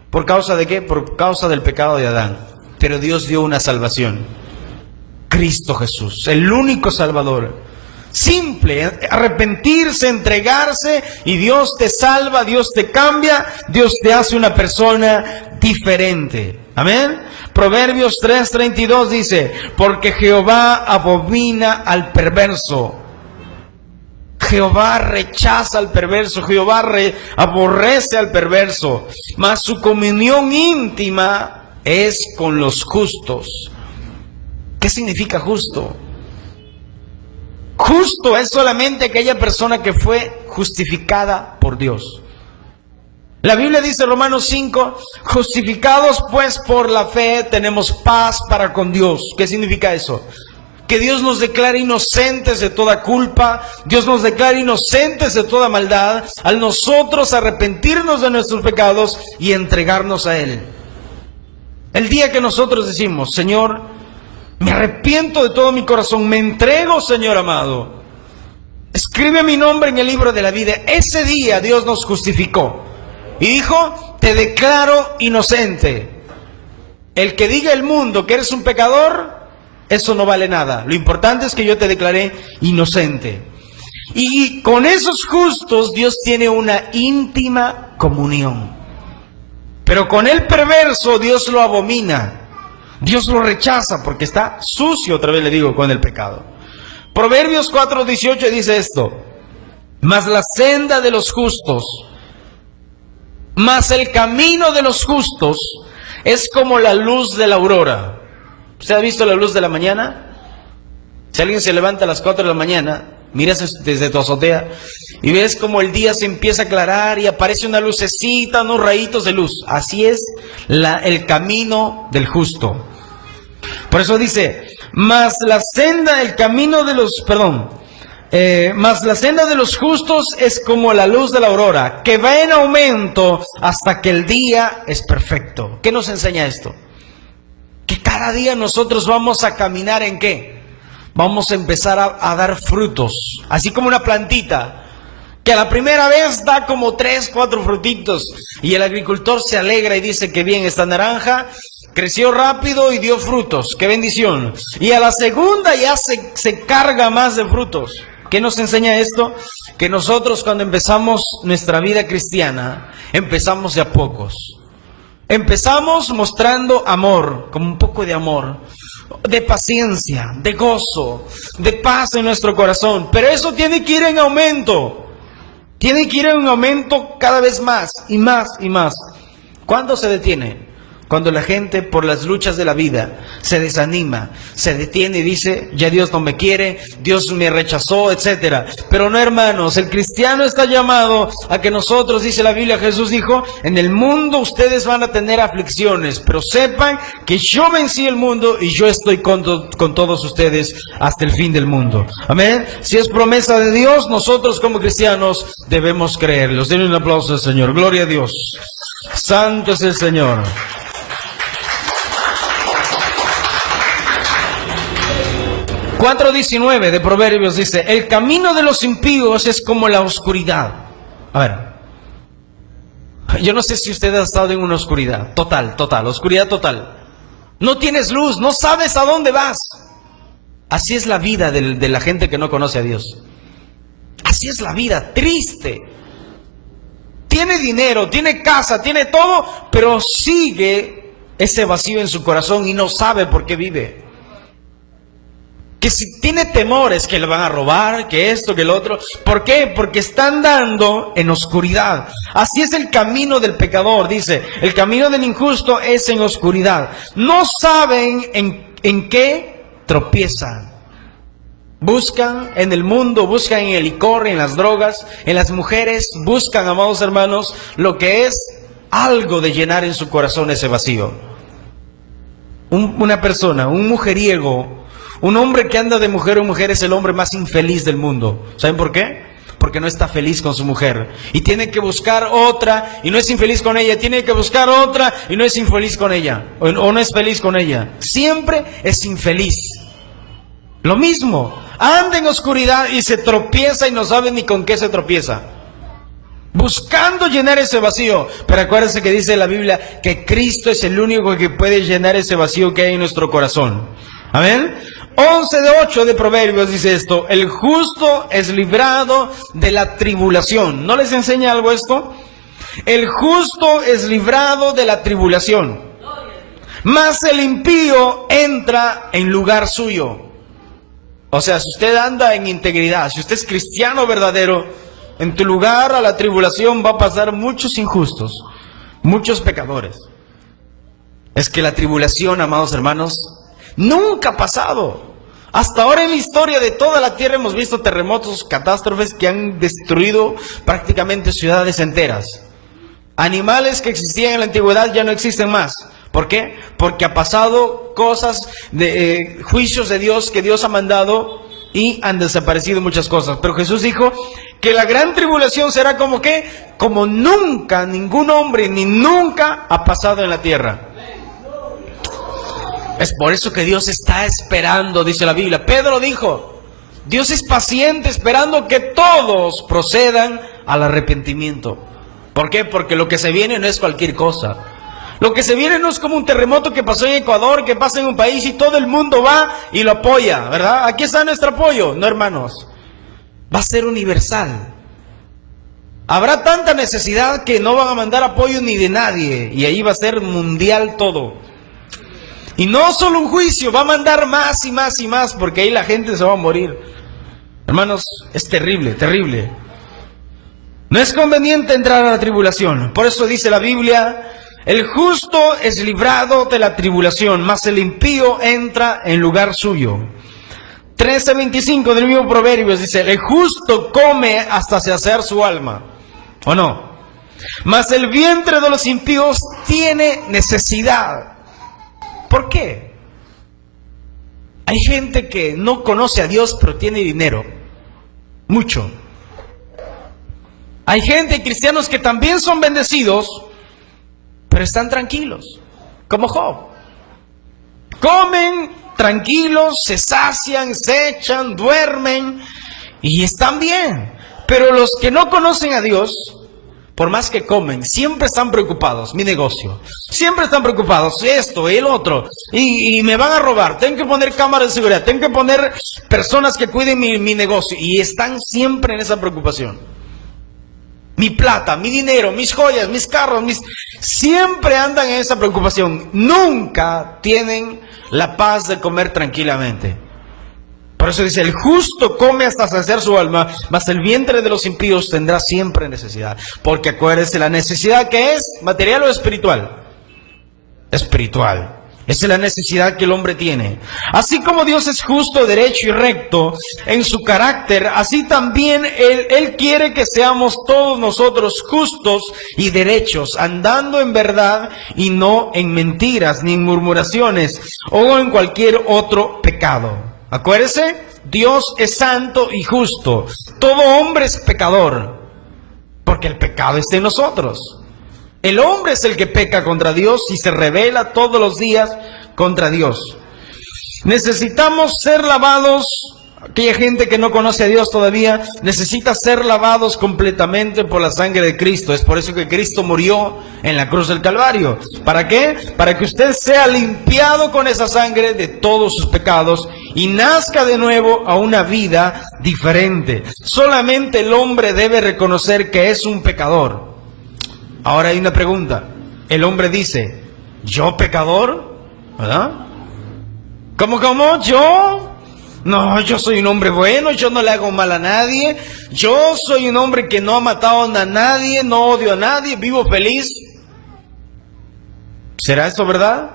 ¿Por causa de qué? Por causa del pecado de Adán. Pero Dios dio una salvación. Cristo Jesús, el único Salvador. Simple, arrepentirse, entregarse, y Dios te salva, Dios te cambia, Dios te hace una persona diferente. Amén. Proverbios 3:32 dice: porque Jehová abomina al perverso. Jehová rechaza al perverso, Jehová aborrece al perverso, mas su comunión íntima es con los justos. ¿Qué significa justo? Justo es solamente aquella persona que fue justificada por Dios. La Biblia dice, Romanos 5, justificados pues por la fe tenemos paz para con Dios. ¿Qué significa eso? Que Dios nos declara inocentes de toda culpa, Dios nos declara inocentes de toda maldad, al nosotros arrepentirnos de nuestros pecados y entregarnos a Él. El día que nosotros decimos: Señor, me arrepiento de todo mi corazón, me entrego, Señor amado, escribe mi nombre en el libro de la vida. Ese día Dios nos justificó y dijo: te declaro inocente. El que diga el mundo que eres un pecador, eso no vale nada. Lo importante es que yo te declaré inocente. Y con esos justos Dios tiene una íntima comunión. Pero con el perverso Dios lo abomina. Dios lo rechaza porque está sucio, otra vez le digo, con el pecado. Proverbios 4:18 dice esto: mas la senda de los justos, mas el camino de los justos es como la luz de la aurora. ¿Usted ha visto la luz de la mañana? Si alguien se levanta a las 4 de la mañana, miras desde tu azotea y ves como el día se empieza a aclarar y aparece una lucecita, unos rayitos de luz. Así es el camino del justo. Por eso dice: mas la senda de los justos es como la luz de la aurora, que va en aumento hasta que el día es perfecto. ¿Qué nos enseña esto? Que cada día nosotros vamos a caminar ¿en qué? Vamos a empezar a dar frutos, así como una plantita, que a la primera vez da como 3, 4 frutitos, y el agricultor se alegra y dice: que bien, esta naranja creció rápido y dio frutos, qué bendición. Y a la segunda ya se carga más de frutos. ¿Qué nos enseña esto? Que nosotros, cuando empezamos nuestra vida cristiana, empezamos de a pocos. Empezamos mostrando amor, como un poco de amor, de paciencia, de gozo, de paz en nuestro corazón. Pero eso tiene que ir en aumento. Tiene que ir en aumento cada vez más y más y más. ¿Cuándo se detiene? Cuando la gente por las luchas de la vida se desanima, se detiene y dice, ya Dios no me quiere, Dios me rechazó, etcétera. Pero no, hermanos, el cristiano está llamado a que nosotros, dice la Biblia, Jesús dijo, en el mundo ustedes van a tener aflicciones, pero sepan que yo vencí el mundo y yo estoy con todos ustedes hasta el fin del mundo. Amén. Si es promesa de Dios, nosotros como cristianos debemos creerlos. Denle un aplauso al Señor. Gloria a Dios. Santo es el Señor. 4:19 de Proverbios dice, el camino de los impíos es como la oscuridad. A ver, yo no sé si usted ha estado en una oscuridad total, oscuridad total. No tienes luz, no sabes a dónde vas. Así es la vida de la gente que no conoce a Dios. Así es la vida, triste. Tiene dinero, tiene casa, tiene todo, pero sigue ese vacío en su corazón y no sabe por qué vive. Que si tiene temores que le van a robar, que esto, que lo otro. ¿Por qué? Porque están dando en oscuridad. Así es el camino del pecador, dice. El camino del injusto es en oscuridad. No saben en qué tropiezan. Buscan en el mundo, buscan en el licor, en las drogas, en las mujeres. Buscan, amados hermanos, lo que es algo de llenar en su corazón ese vacío. Una persona, un mujeriego, un hombre que anda de mujer en mujer es el hombre más infeliz del mundo. ¿Saben por qué? Porque no está feliz con su mujer. Y tiene que buscar otra y no es infeliz con ella. Tiene que buscar otra y no es infeliz con ella. O no es feliz con ella. Siempre es infeliz. Lo mismo. Anda en oscuridad y se tropieza y no sabe ni con qué se tropieza. Buscando llenar ese vacío. Pero acuérdense que dice la Biblia que Cristo es el único que puede llenar ese vacío que hay en nuestro corazón. Amén. 11:8 de Proverbios dice esto: el justo es librado de la tribulación. ¿No les enseña algo esto? El justo es librado de la tribulación, mas el impío entra en lugar suyo. O sea, si usted anda en integridad, si usted es cristiano verdadero, en tu lugar a la tribulación va a pasar muchos injustos, muchos pecadores. Es que la tribulación, amados hermanos, nunca ha pasado. Hasta ahora en la historia de toda la tierra hemos visto terremotos, catástrofes que han destruido prácticamente ciudades enteras. Animales que existían en la antigüedad ya no existen más. ¿Por qué? Porque ha pasado cosas de juicios de Dios que Dios ha mandado y han desaparecido muchas cosas. Pero Jesús dijo que la gran tribulación será como ¿qué? Como nunca ningún hombre ni nunca ha pasado en la tierra. Es por eso que Dios está esperando, dice la Biblia. Pedro dijo, Dios es paciente esperando que todos procedan al arrepentimiento. ¿Por qué? Porque lo que se viene no es cualquier cosa. Lo que se viene no es como un terremoto que pasó en Ecuador, que pasa en un país y todo el mundo va y lo apoya, ¿verdad? Aquí está nuestro apoyo. No, hermanos. Va a ser universal. Habrá tanta necesidad que no van a mandar apoyo ni de nadie. Y ahí va a ser mundial todo. Y no solo un juicio, va a mandar más y más y más, porque ahí la gente se va a morir. Hermanos, es terrible, terrible. No es conveniente entrar a la tribulación. Por eso dice la Biblia, el justo es librado de la tribulación, mas el impío entra en lugar suyo. 13:25 del mismo Proverbios dice, el justo come hasta saciar su alma. ¿O no? Mas el vientre de los impíos tiene necesidad. ¿Por qué? Hay gente que no conoce a Dios, pero tiene dinero. Mucho. Hay gente, cristianos, que también son bendecidos, pero están tranquilos, como Job. Comen tranquilos, se sacian, se echan, duermen y están bien. Pero los que no conocen a Dios, por más que comen, siempre están preocupados. Mi negocio. Siempre están preocupados. Esto, el otro. Y me van a robar. Tengo que poner cámaras de seguridad. Tengo que poner personas que cuiden mi negocio. Y están siempre en esa preocupación. Mi plata, mi dinero, mis joyas, mis carros. Siempre andan en esa preocupación. Nunca tienen la paz de comer tranquilamente. Por eso dice, el justo come hasta saciar su alma, mas el vientre de los impíos tendrá siempre necesidad. Porque acuérdense, la necesidad que es material o espiritual. espiritual. Esa es la necesidad que el hombre tiene. Así como Dios es justo, derecho y recto en su carácter, así también Él quiere que seamos todos nosotros justos y derechos, andando en verdad y no en mentiras, ni en murmuraciones o en cualquier otro pecado. Acuérdese, Dios es santo y justo. Todo hombre es pecador, porque el pecado está en nosotros. El hombre es el que peca contra Dios y se rebela todos los días contra Dios. Necesitamos ser lavados. Aquella gente que no conoce a Dios todavía necesita ser lavados completamente por la sangre de Cristo. Es por eso que Cristo murió en la cruz del Calvario. ¿Para qué? Para que usted sea limpiado con esa sangre de todos sus pecados y nazca de nuevo a una vida diferente. Solamente el hombre debe reconocer que es un pecador. Ahora hay una pregunta. El hombre dice, ¿yo pecador? ¿Verdad? ¿Cómo? ¿Yo? No, yo soy un hombre bueno, yo no le hago mal a nadie. Yo soy un hombre que no ha matado a nadie, no odio a nadie, vivo feliz. ¿Será eso verdad?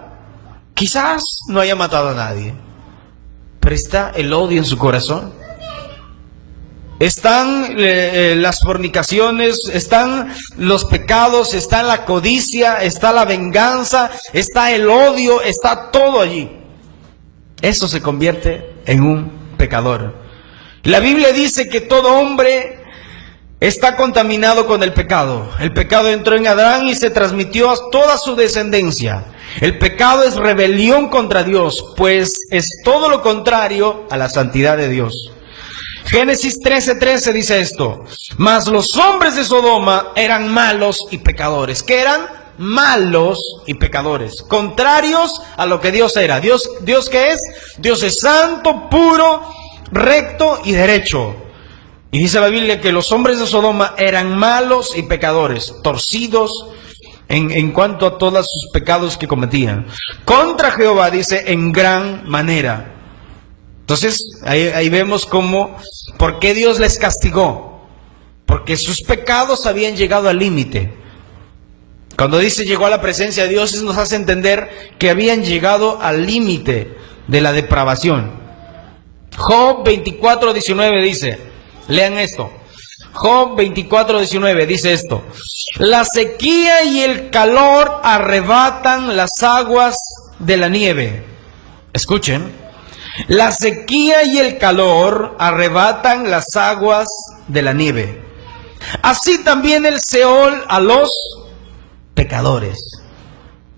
Quizás no haya matado a nadie, pero está el odio en su corazón. Están las fornicaciones, están los pecados, está la codicia, está la venganza, está el odio, está todo allí. Eso se convierte en un pecador. La Biblia dice que todo hombre está contaminado con el pecado. El pecado entró en Adán y se transmitió a toda su descendencia. El pecado es rebelión contra Dios, pues es todo lo contrario a la santidad de Dios. Génesis 13:13 dice esto: mas los hombres de Sodoma eran malos y pecadores. ¿Qué eran? Malos y pecadores, contrarios a lo que Dios era. ¿Dios qué es? Dios es santo, puro, recto y derecho. Y dice la Biblia que los hombres de Sodoma eran malos y pecadores, torcidos en cuanto a todos sus pecados que cometían. Contra Jehová, dice, en gran manera. Entonces, ahí vemos por qué Dios les castigó. Porque sus pecados habían llegado al límite. Cuando dice llegó a la presencia de Dios, eso nos hace entender que habían llegado al límite de la depravación. Job 24:19 dice, lean esto. Job 24:19 dice esto: la sequía y el calor arrebatan las aguas de la nieve. Escuchen. La sequía y el calor arrebatan las aguas de la nieve. Así también el Seol a los pecadores.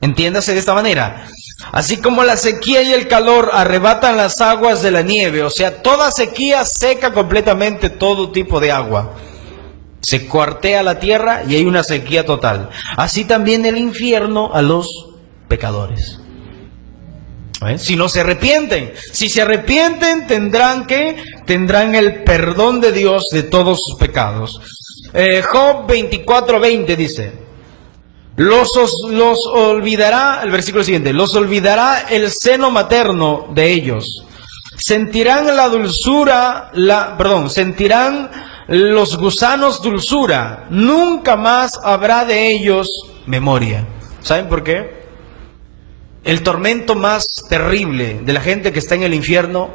Entiéndase de esta manera. Así como la sequía y el calor arrebatan las aguas de la nieve, o sea, toda sequía seca completamente todo tipo de agua. Se cuartea la tierra y hay una sequía total. Así también el infierno a los pecadores. Si no se arrepienten, si se arrepienten tendrán el perdón de Dios de todos sus pecados. Job 24:20 dice: los olvidará, el versículo siguiente, los olvidará el seno materno de ellos. Sentirán sentirán los gusanos dulzura. Nunca más habrá de ellos memoria. ¿Saben por qué? El tormento más terrible de la gente que está en el infierno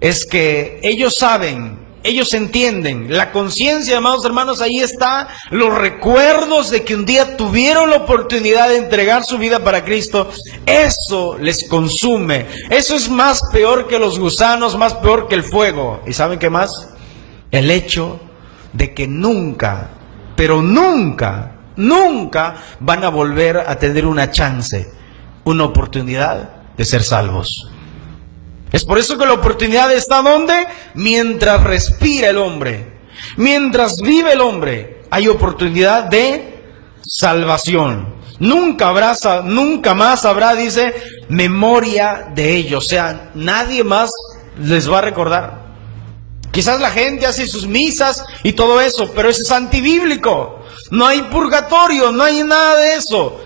es que ellos saben, ellos entienden, la conciencia, amados hermanos, ahí está, los recuerdos de que un día tuvieron la oportunidad de entregar su vida para Cristo. Eso les consume. Eso es más peor que los gusanos, más peor que el fuego. ¿Y saben qué más? El hecho de que nunca, pero nunca van a volver a tener una chance, una oportunidad de ser salvos. Es por eso que la oportunidad está ¿dónde? Mientras respira el hombre, mientras vive el hombre, hay oportunidad de salvación. Nunca más habrá, dice, memoria de ellos. O sea, nadie más les va a recordar. Quizás la gente hace sus misas y todo eso, pero eso es antibíblico. No hay purgatorio, no hay nada de eso.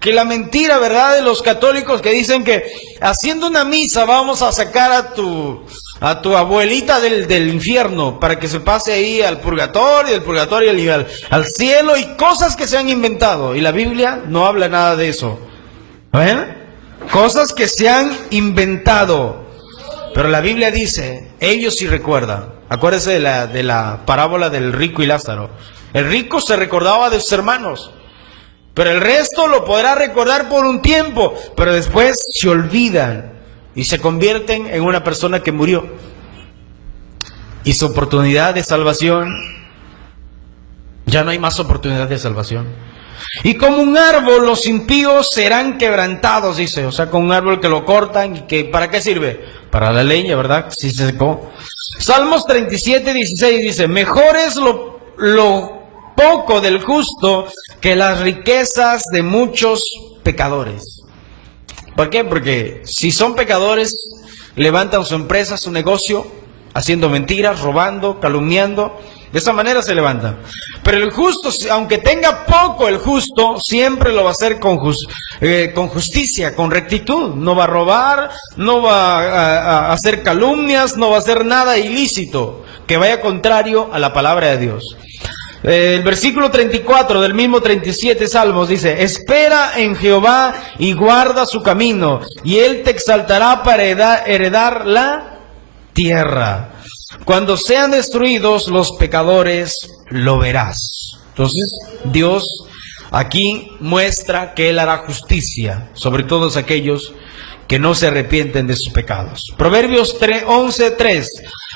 Que la mentira, ¿verdad?, de los católicos que dicen que haciendo una misa vamos a sacar a tu abuelita del infierno para que se pase ahí al purgatorio, del purgatorio al cielo, y cosas que se han inventado. Y la Biblia no habla nada de eso. ¿Ven? Cosas que se han inventado. Pero la Biblia dice, ellos sí recuerdan. Acuérdense de la parábola del rico y Lázaro. El rico se recordaba de sus hermanos, pero el resto lo podrá recordar por un tiempo, pero después se olvidan y se convierten en una persona que murió. Y su oportunidad de salvación, ya no hay más oportunidad de salvación. Y como un árbol, los impíos serán quebrantados, dice. O sea, con un árbol que lo cortan, y que ¿para qué sirve? Para la leña, ¿verdad? Si se secó. Salmos 37:16 dice, mejor es lo poco del justo que las riquezas de muchos pecadores. ¿Por qué? Porque si son pecadores, levantan su empresa, su negocio, haciendo mentiras, robando, calumniando. De esa manera se levantan. Pero el justo, aunque tenga poco el justo, siempre lo va a hacer con justicia, con rectitud. No va a robar, no va a hacer calumnias, no va a hacer nada ilícito que vaya contrario a la palabra de Dios. El versículo 34 del mismo 37 Salmos dice, espera en Jehová y guarda su camino, y Él te exaltará para heredar la tierra. Cuando sean destruidos los pecadores, lo verás. Entonces, Dios aquí muestra que Él hará justicia sobre todos aquellos que no se arrepienten de sus pecados. Proverbios 11:3,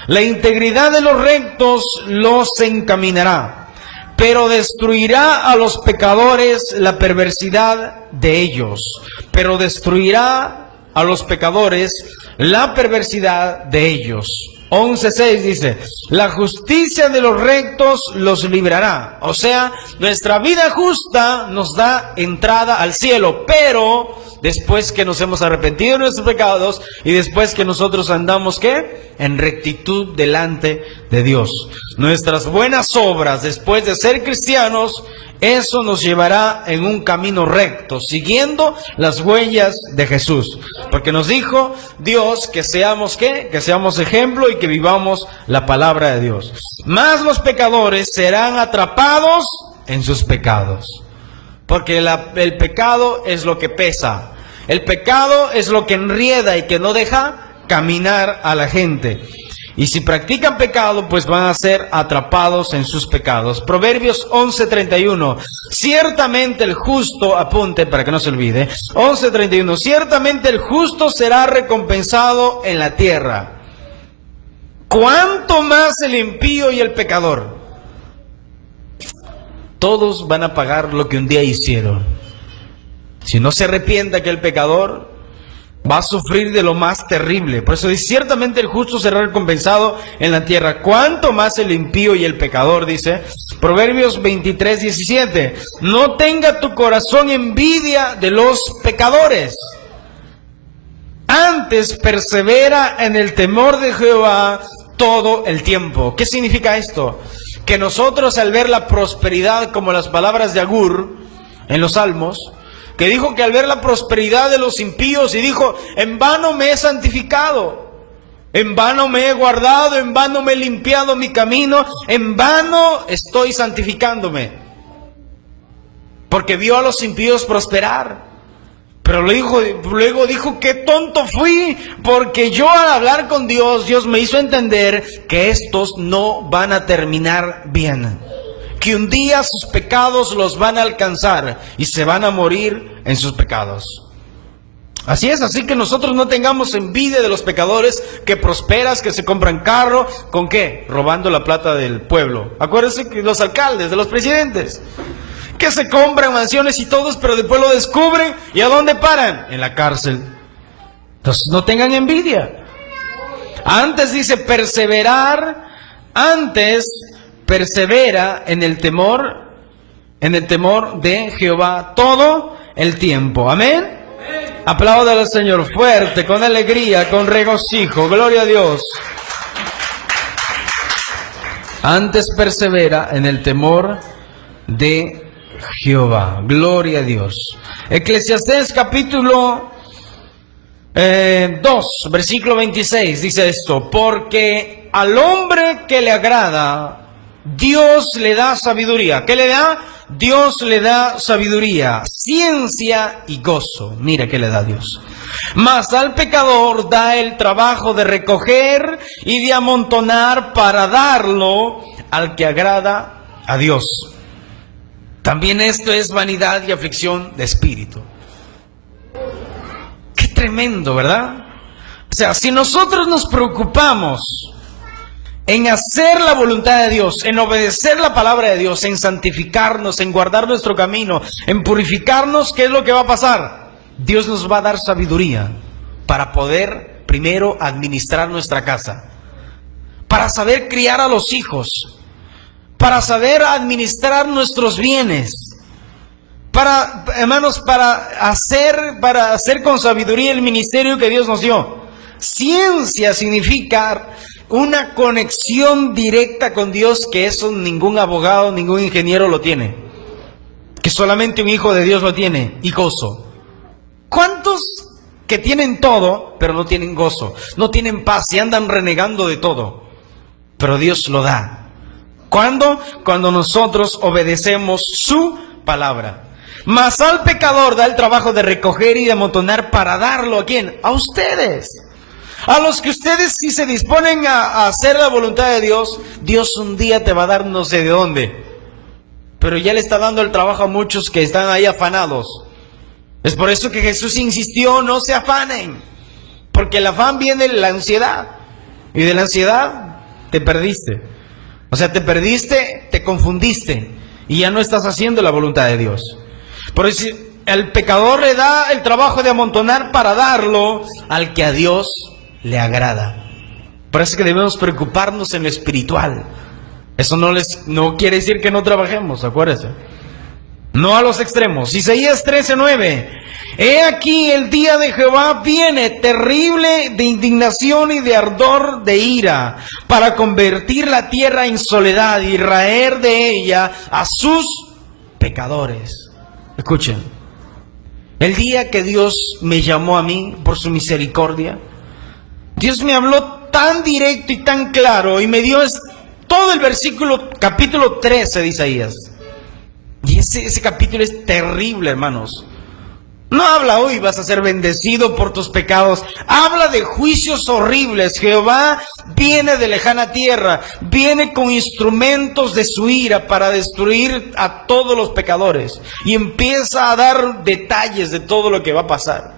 la integridad de los rectos los encaminará, pero destruirá a los pecadores la perversidad de ellos. Pero destruirá a los pecadores la perversidad de ellos. 11:6 dice, la justicia de los rectos los librará. O sea, nuestra vida justa nos da entrada al cielo, pero después que nos hemos arrepentido de nuestros pecados y después que nosotros andamos, ¿qué? En rectitud delante de Dios. Nuestras buenas obras, después de ser cristianos, eso nos llevará en un camino recto, siguiendo las huellas de Jesús. Porque nos dijo Dios que seamos, ¿qué? Que seamos ejemplo y que vivamos la palabra de Dios. Mas los pecadores serán atrapados en sus pecados. Porque el pecado es lo que pesa. El pecado es lo que enrieda y que no deja caminar a la gente. Y si practican pecado, pues van a ser atrapados en sus pecados. Proverbios 11:31. Ciertamente el justo, apunte para que no se olvide. 11:31. Ciertamente el justo será recompensado en la tierra. ¿Cuánto más el impío y el pecador? Todos van a pagar lo que un día hicieron. Si no se arrepiente aquel pecador, va a sufrir de lo más terrible. Por eso dice, ciertamente el justo será recompensado en la tierra. ¿Cuánto más el impío y el pecador? Dice Proverbios 23:17. No tenga tu corazón envidia de los pecadores. Antes persevera en el temor de Jehová todo el tiempo. ¿Qué significa esto? Que nosotros al ver la prosperidad, como las palabras de Agur en los Salmos, que dijo que al ver la prosperidad de los impíos y dijo, en vano me he santificado, en vano me he guardado, en vano me he limpiado mi camino, en vano estoy santificándome. Porque vio a los impíos prosperar. Pero luego dijo, qué tonto fui, porque yo al hablar con Dios, Dios me hizo entender que estos no van a terminar bien. Que un día sus pecados los van a alcanzar y se van a morir en sus pecados. Así es, así que nosotros no tengamos envidia de los pecadores que prosperas, que se compran carro, ¿con qué? Robando la plata del pueblo. Acuérdense que los alcaldes, de los presidentes, que se compran mansiones y todos, pero después lo descubren y ¿a dónde paran? En la cárcel. Entonces no tengan envidia. Antes dice perseverar, antes persevera en el temor de Jehová todo el tiempo. Amén. Aplauda al Señor fuerte, con alegría, con regocijo. Gloria a Dios. Antes persevera en el temor de Jehová. Gloria a Dios. Eclesiastés capítulo 2, versículo 26 dice esto: porque al hombre que le agrada, Dios le da sabiduría. ¿Qué le da? Dios le da sabiduría, ciencia y gozo. Mira que le da Dios. Mas al pecador da el trabajo de recoger y de amontonar para darlo al que agrada a Dios. También esto es vanidad y aflicción de espíritu. Qué tremendo, ¿verdad? O sea, si nosotros nos preocupamos en hacer la voluntad de Dios, en obedecer la palabra de Dios, en santificarnos, en guardar nuestro camino, en purificarnos, ¿qué es lo que va a pasar? Dios nos va a dar sabiduría para poder primero administrar nuestra casa, para saber criar a los hijos, para saber administrar nuestros bienes, para, hermanos, para hacer con sabiduría el ministerio que Dios nos dio. Ciencia significa una conexión directa con Dios, que eso ningún abogado, ningún ingeniero lo tiene, que solamente un hijo de Dios lo tiene. Y gozo. ¿Cuántos que tienen todo, pero no tienen gozo, no tienen paz y andan renegando de todo? Pero Dios lo da. ¿Cuándo? Cuando nosotros obedecemos su palabra. Mas al pecador da el trabajo de recoger y de amontonar para darlo ¿a quién? A ustedes. A los que ustedes, si se disponen a hacer la voluntad de Dios, Dios un día te va a dar no sé de dónde. Pero ya le está dando el trabajo a muchos que están ahí afanados. Es por eso que Jesús insistió, no se afanen. Porque el afán viene de la ansiedad. Y de la ansiedad te perdiste. O sea, te perdiste, te confundiste. Y ya no estás haciendo la voluntad de Dios. Por eso el pecador le da el trabajo de amontonar para darlo al que a Dios le agrada. Por eso es que debemos preocuparnos en lo espiritual. Eso no quiere decir que no trabajemos, acuérdense. No a los extremos. Isaías 13:9. He aquí el día de Jehová viene, terrible de indignación y de ardor de ira, para convertir la tierra en soledad y raer de ella a sus pecadores. Escuchen. El día que Dios me llamó a mí por su misericordia, Dios me habló tan directo y tan claro y me dio todo el capítulo 13 de Isaías. Y ese capítulo es terrible, hermanos. No habla hoy vas a ser bendecido por tus pecados. Habla de juicios horribles. Jehová viene de lejana tierra. Viene con instrumentos de su ira para destruir a todos los pecadores. Y empieza a dar detalles de todo lo que va a pasar.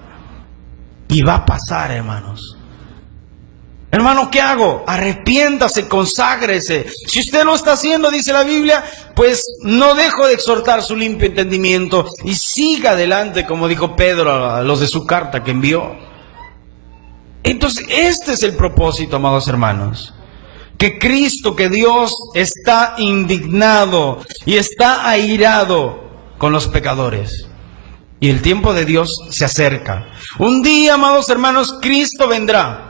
Y va a pasar, hermanos. Hermano, ¿qué hago? Arrepiéntase, conságrese. Si usted lo está haciendo, dice la Biblia, pues no dejo de exhortar su limpio entendimiento y siga adelante, como dijo Pedro a los de su carta que envió. Entonces, este es el propósito, amados hermanos. Que Cristo, que Dios está indignado y está airado con los pecadores. Y el tiempo de Dios se acerca. Un día, amados hermanos, Cristo vendrá.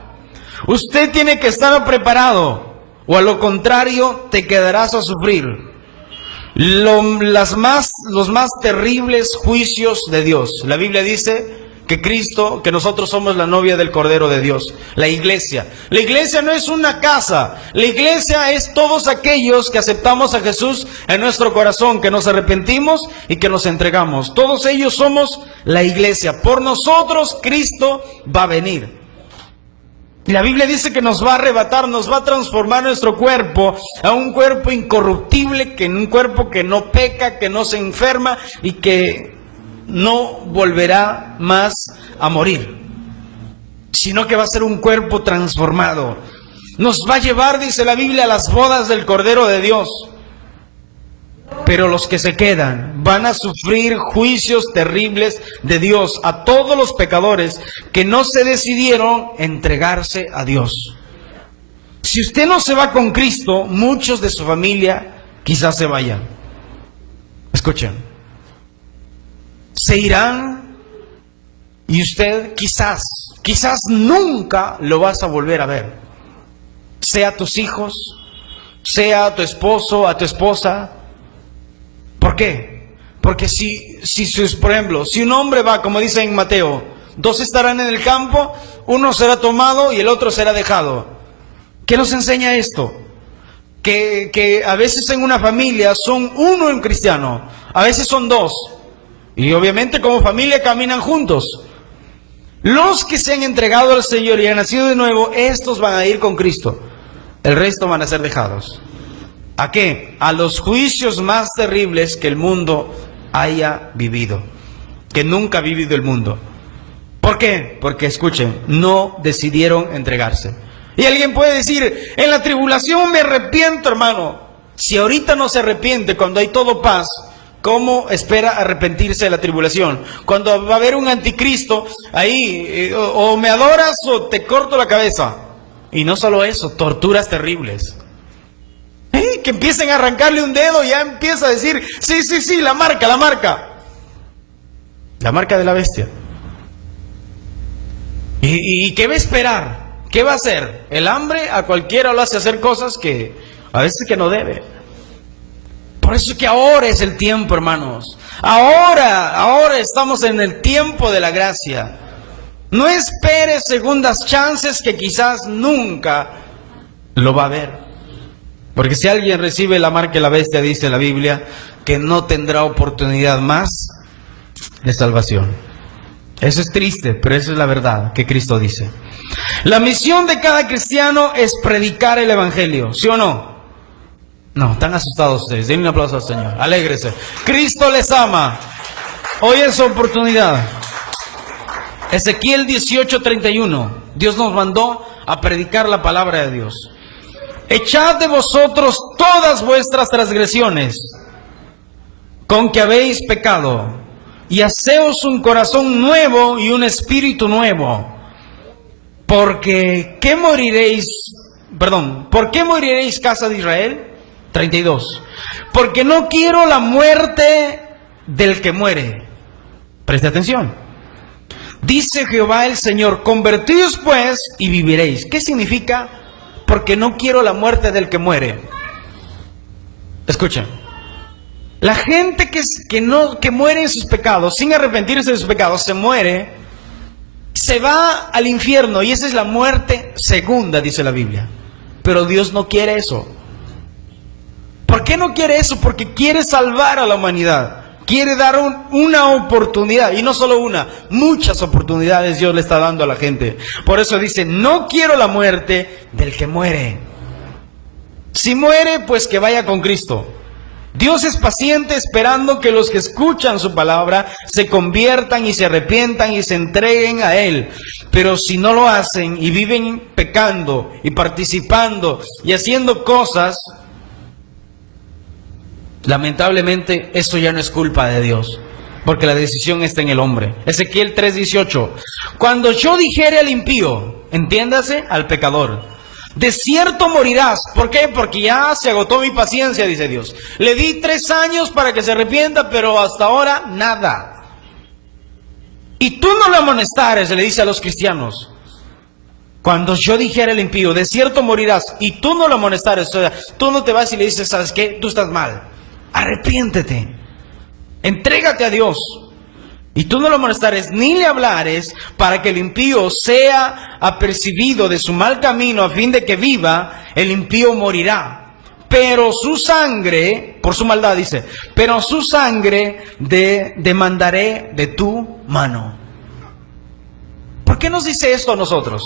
Usted tiene que estar preparado, o a lo contrario te quedarás a sufrir los más terribles juicios de Dios. La Biblia dice que nosotros somos la novia del Cordero de Dios, la iglesia. La iglesia no es una casa, la iglesia es todos aquellos que aceptamos a Jesús en nuestro corazón, que nos arrepentimos y que nos entregamos. Todos ellos somos la iglesia. Por nosotros Cristo va a venir. Y la Biblia dice que nos va a arrebatar, nos va a transformar nuestro cuerpo a un cuerpo incorruptible, que en un cuerpo que no peca, que no se enferma y que no volverá más a morir, sino que va a ser un cuerpo transformado. Nos va a llevar, dice la Biblia, a las bodas del Cordero de Dios. Pero los que se quedan van a sufrir juicios terribles de Dios a todos los pecadores que no se decidieron entregarse a Dios. Si usted no se va con Cristo, muchos de su familia quizás se vayan. Escuchen. Se irán y usted quizás nunca lo vas a volver a ver. Sea tus hijos, sea a tu esposo, a tu esposa. ¿Por qué? Porque por ejemplo, si un hombre va, como dice en Mateo, 2 estarán en el campo, uno será tomado y el otro será dejado. ¿Qué nos enseña esto? que a veces en una familia son uno en cristiano, a veces son dos. Y obviamente como familia caminan juntos. Los que se han entregado al Señor y han nacido de nuevo, estos van a ir con Cristo. El resto van a ser dejados. ¿A qué? A los juicios más terribles que el mundo haya vivido, que nunca ha vivido el mundo. ¿Por qué? Porque escuchen, no decidieron entregarse. Y alguien puede decir, en la tribulación me arrepiento, hermano. Si ahorita no se arrepiente cuando hay todo paz, ¿cómo espera arrepentirse de la tribulación? Cuando va a haber un anticristo, ahí o me adoras o te corto la cabeza. Y no solo eso, torturas terribles. Que empiecen a arrancarle un dedo, ya empieza a decir, sí, la marca. La marca de la bestia. ¿Y qué va a esperar? ¿Qué va a hacer? El hambre a cualquiera lo hace hacer cosas que a veces que no debe. Por eso es que ahora es el tiempo, hermanos. Ahora estamos en el tiempo de la gracia. No esperes segundas chances que quizás nunca lo va a ver. Porque si alguien recibe la marca de la bestia, dice la Biblia, que no tendrá oportunidad más de salvación. Eso es triste, pero eso es la verdad que Cristo dice. La misión de cada cristiano es predicar el Evangelio, ¿sí o no? No, están asustados ustedes. Denle un aplauso al Señor. Alégrese. Cristo les ama. Hoy es su oportunidad. Ezequiel 18:31. Dios nos mandó a predicar la palabra de Dios. Echad de vosotros todas vuestras transgresiones con que habéis pecado, y haceos un corazón nuevo y un espíritu nuevo. ¿Por qué moriréis, casa de Israel? 32. Porque no quiero la muerte del que muere. Preste atención. Dice Jehová el Señor, convertíos pues y viviréis. ¿Qué significa? Porque no quiero la muerte del que muere. Escuchen. La gente que muere en sus pecados, sin arrepentirse de sus pecados, se muere, se va al infierno, y esa es la muerte segunda, dice la Biblia. Pero Dios no quiere eso. ¿Por qué no quiere eso? Porque quiere salvar a la humanidad. Quiere dar una oportunidad, y no solo una, muchas oportunidades Dios le está dando a la gente. Por eso dice, no quiero la muerte del que muere. Si muere, pues que vaya con Cristo. Dios es paciente esperando que los que escuchan su palabra se conviertan y se arrepientan y se entreguen a Él. Pero si no lo hacen y viven pecando y participando y haciendo cosas, lamentablemente eso ya no es culpa de Dios, porque la decisión está en el hombre. Ezequiel 3:18. Cuando yo dijere al impío, entiéndase, al pecador, de cierto morirás. ¿Por qué? Porque ya se agotó mi paciencia, dice Dios. Le di 3 años para que se arrepienta, pero hasta ahora nada. Y tú no lo amonestares, le dice a los cristianos. Cuando yo dijera al impío, de cierto morirás, y tú no lo amonestares, o sea, tú no te vas y le dices, ¿sabes qué? Tú estás mal. Arrepiéntete. Entrégate a Dios. Y tú no lo amonestares ni le hablares, para que el impío sea apercibido de su mal camino, a fin de que viva. El impío morirá, pero su sangre, por su maldad dice, pero su sangre demandaré de tu mano. ¿Por qué nos dice esto a nosotros?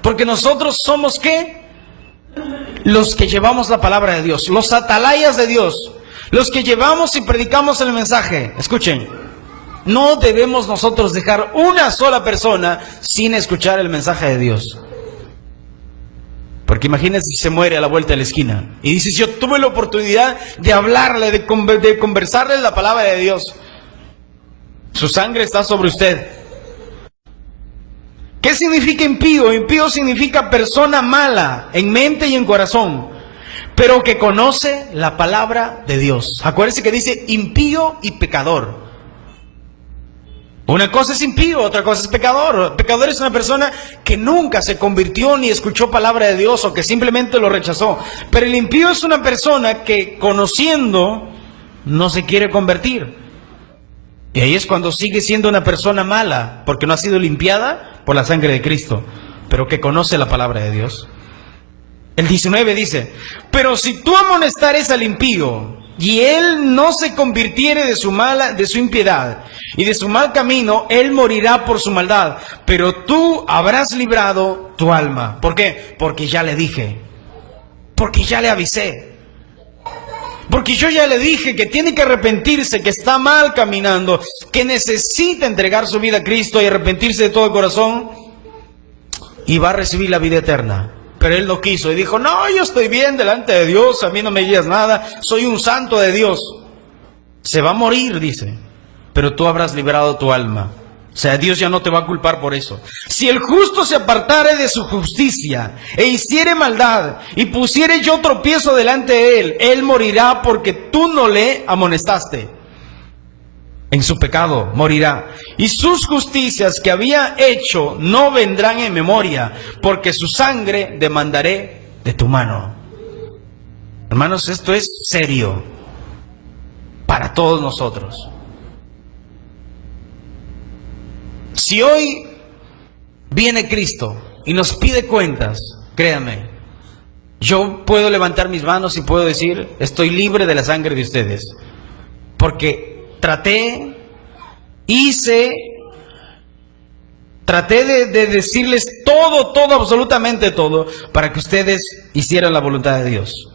Porque nosotros somos ¿qué? Los que llevamos la palabra de Dios, los atalayas de Dios, los que llevamos y predicamos el mensaje. Escuchen, no debemos nosotros dejar una sola persona sin escuchar el mensaje de Dios. Porque imagínense si se muere a la vuelta de la esquina y dices, yo tuve la oportunidad de hablarle, de conversarle la palabra de Dios. Su sangre está sobre usted. ¿Qué significa impío? Impío significa persona mala en mente y en corazón, pero que conoce la palabra de Dios. Acuérdense que dice impío y pecador. Una cosa es impío, otra cosa es pecador. Pecador es una persona que nunca se convirtió ni escuchó palabra de Dios, o que simplemente lo rechazó. Pero el impío es una persona que, conociendo, no se quiere convertir. Y ahí es cuando sigue siendo una persona mala, porque no ha sido limpiada por la sangre de Cristo, pero que conoce la palabra de Dios. El 19 dice, pero si tú amonestares al impío, y él no se convirtiere de su impiedad y de su mal camino, él morirá por su maldad, pero tú habrás librado tu alma. ¿Por qué? Porque ya le dije, porque ya le avisé, porque yo ya le dije que tiene que arrepentirse, que está mal caminando, que necesita entregar su vida a Cristo y arrepentirse de todo corazón, y va a recibir la vida eterna. Pero él no quiso y dijo, no, yo estoy bien delante de Dios, a mí no me guías nada, soy un santo de Dios. Se va a morir, dice, pero tú habrás librado tu alma. O sea, Dios ya no te va a culpar por eso. Si el justo se apartare de su justicia e hiciere maldad y pusiere yo tropiezo delante de él, él morirá porque tú no le amonestaste. En su pecado morirá, y sus justicias que había hecho no vendrán en memoria, porque su sangre demandaré de tu mano. Hermanos, esto es serio para todos nosotros. Si hoy viene Cristo y nos pide cuentas, créanme, yo puedo levantar mis manos y puedo decir, estoy libre de la sangre de ustedes, porque traté de decirles todo, absolutamente todo, para que ustedes hicieran la voluntad de Dios.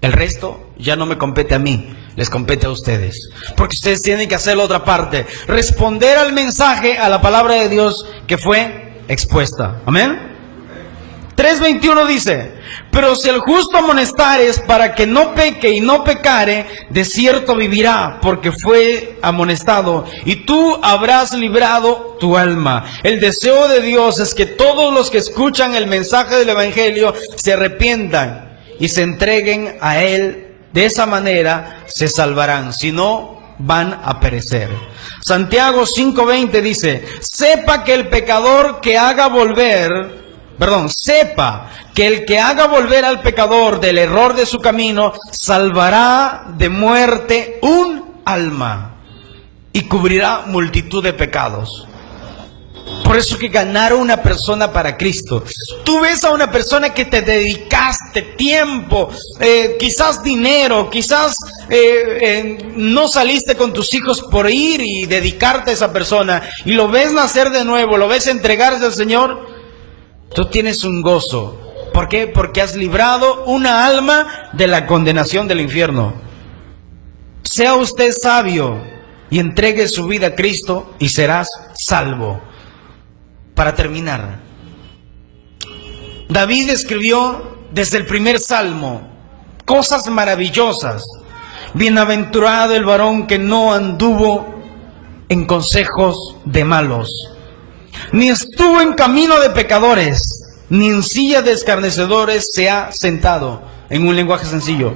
El resto ya no me compete a mí, les compete a ustedes. Porque ustedes tienen que hacer la otra parte, responder al mensaje, a la palabra de Dios que fue expuesta. Amén. 3:21 dice, pero si el justo amonestares para que no peque y no pecare, de cierto vivirá, porque fue amonestado, y tú habrás librado tu alma. El deseo de Dios es que todos los que escuchan el mensaje del Evangelio se arrepientan y se entreguen a Él. De esa manera se salvarán, si no, van a perecer. Santiago 5:20 dice, sepa que el que haga volver al pecador del error de su camino, salvará de muerte un alma y cubrirá multitud de pecados. Por eso que ganar a una persona para Cristo. Tú ves a una persona que te dedicaste tiempo, quizás dinero, quizás no saliste con tus hijos por ir y dedicarte a esa persona, y lo ves nacer de nuevo, lo ves entregarse al Señor. Tú tienes un gozo. ¿Por qué? Porque has librado una alma de la condenación del infierno. Sea usted sabio y entregue su vida a Cristo y serás salvo. Para terminar, David escribió desde el primer salmo cosas maravillosas. Bienaventurado el varón que no anduvo en consejos de malos, ni estuvo en camino de pecadores, ni en silla de escarnecedores se ha sentado. En un lenguaje sencillo,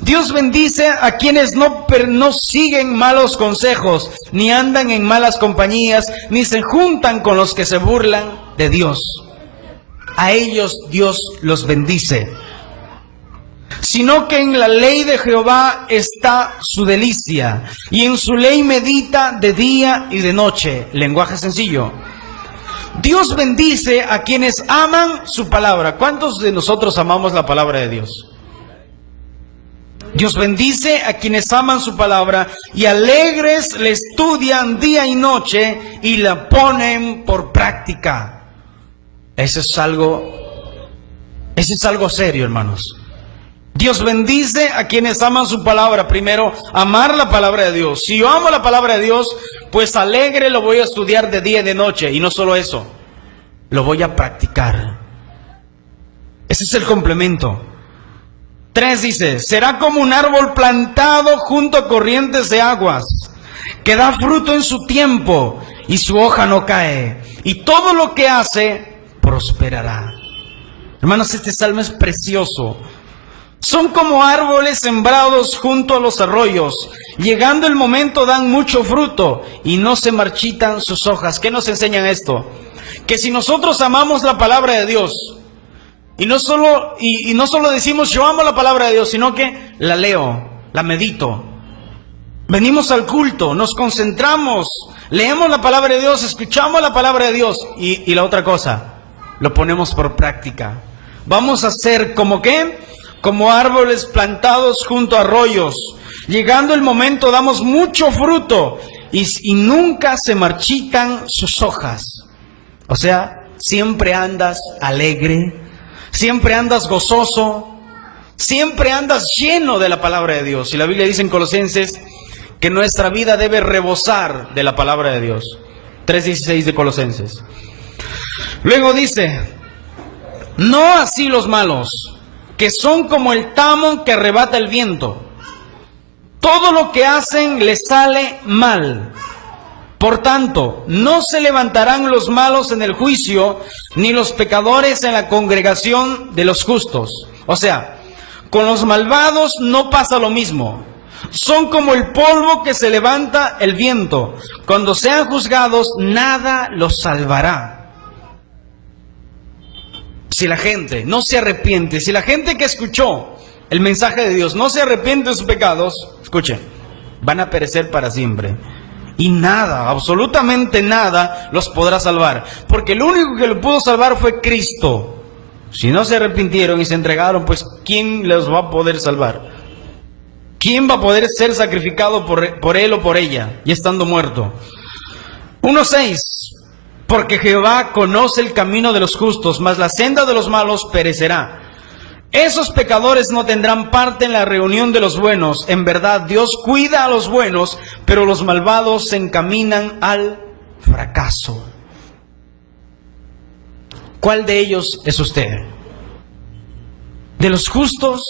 Dios bendice a quienes no siguen malos consejos, ni andan en malas compañías, ni se juntan con los que se burlan de Dios. A ellos Dios los bendice. Sino que en la ley de Jehová está su delicia, y en su ley medita de día y de noche. Lenguaje sencillo. Dios bendice a quienes aman su palabra. ¿Cuántos de nosotros amamos la palabra de Dios? Dios bendice a quienes aman su palabra y alegres le estudian día y noche y la ponen por práctica. Eso es algo serio, hermanos. Dios bendice a quienes aman su palabra. Primero, amar la palabra de Dios. Si yo amo la palabra de Dios, pues alegre lo voy a estudiar de día y de noche. Y no solo eso, lo voy a practicar. Ese es el complemento. 3 dice, será como un árbol plantado junto a corrientes de aguas, que da fruto en su tiempo y su hoja no cae, y todo lo que hace prosperará. Hermanos, este salmo es precioso. Son como árboles sembrados junto a los arroyos. Llegando el momento dan mucho fruto y no se marchitan sus hojas. ¿Qué nos enseñan esto? Que si nosotros amamos la palabra de Dios, y no solo decimos yo amo la palabra de Dios, sino que la leo, la medito. Venimos al culto, nos concentramos, leemos la palabra de Dios, escuchamos la palabra de Dios y la otra cosa, lo ponemos por práctica. Vamos a ser como ¿qué? Como árboles plantados junto a arroyos. Llegando el momento damos mucho fruto y nunca se marchitan sus hojas. O sea, siempre andas alegre, siempre andas gozoso, siempre andas lleno de la palabra de Dios. Y la Biblia dice en Colosenses que nuestra vida debe rebosar de la palabra de Dios. 3:16 de Colosenses. Luego dice, no así los malos, que son como el tamo que arrebata el viento. Todo lo que hacen les sale mal. Por tanto, no se levantarán los malos en el juicio, ni los pecadores en la congregación de los justos. O sea, con los malvados no pasa lo mismo. Son como el polvo que se levanta el viento. Cuando sean juzgados, nada los salvará. Si la gente no se arrepiente, si la gente que escuchó el mensaje de Dios no se arrepiente de sus pecados, escuchen, van a perecer para siempre. Y nada, absolutamente nada los podrá salvar. Porque el único que lo pudo salvar fue Cristo. Si no se arrepintieron y se entregaron, pues ¿quién los va a poder salvar? ¿Quién va a poder ser sacrificado por él o por ella, y estando muerto? 1:6. Porque Jehová conoce el camino de los justos, mas la senda de los malos perecerá. Esos pecadores no tendrán parte en la reunión de los buenos. En verdad, Dios cuida a los buenos, pero los malvados se encaminan al fracaso. ¿Cuál de ellos es usted? ¿De los justos?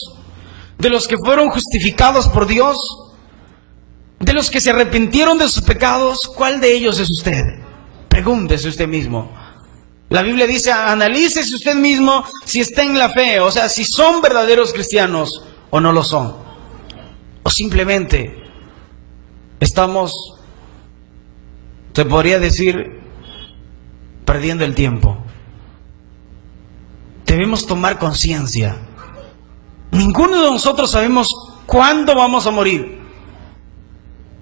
¿De los que fueron justificados por Dios? ¿De los que se arrepintieron de sus pecados? ¿Cuál de ellos es usted? Pregúntese usted mismo. La Biblia dice, analícese usted mismo si está en la fe, o sea, si son verdaderos cristianos o no lo son. O simplemente estamos, se podría decir, perdiendo el tiempo. Debemos tomar conciencia. Ninguno de nosotros sabemos cuándo vamos a morir.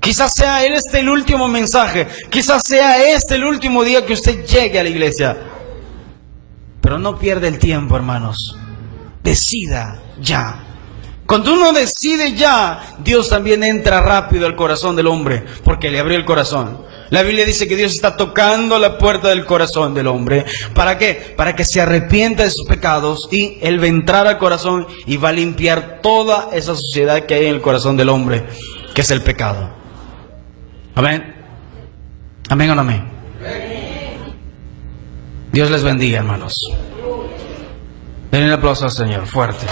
Quizás sea el último mensaje. Quizás sea el último día que usted llegue a la iglesia. Pero no pierda el tiempo, hermanos. Decida ya. Cuando uno decide ya, Dios también entra rápido al corazón del hombre, porque le abrió el corazón. La Biblia dice que Dios está tocando la puerta del corazón del hombre. ¿Para qué? Para que se arrepienta de sus pecados y Él va a entrar al corazón y va a limpiar toda esa suciedad que hay en el corazón del hombre, que es el pecado. Amén. Amén o no amén. Dios les bendiga, hermanos. Den un aplauso al Señor, fuerte.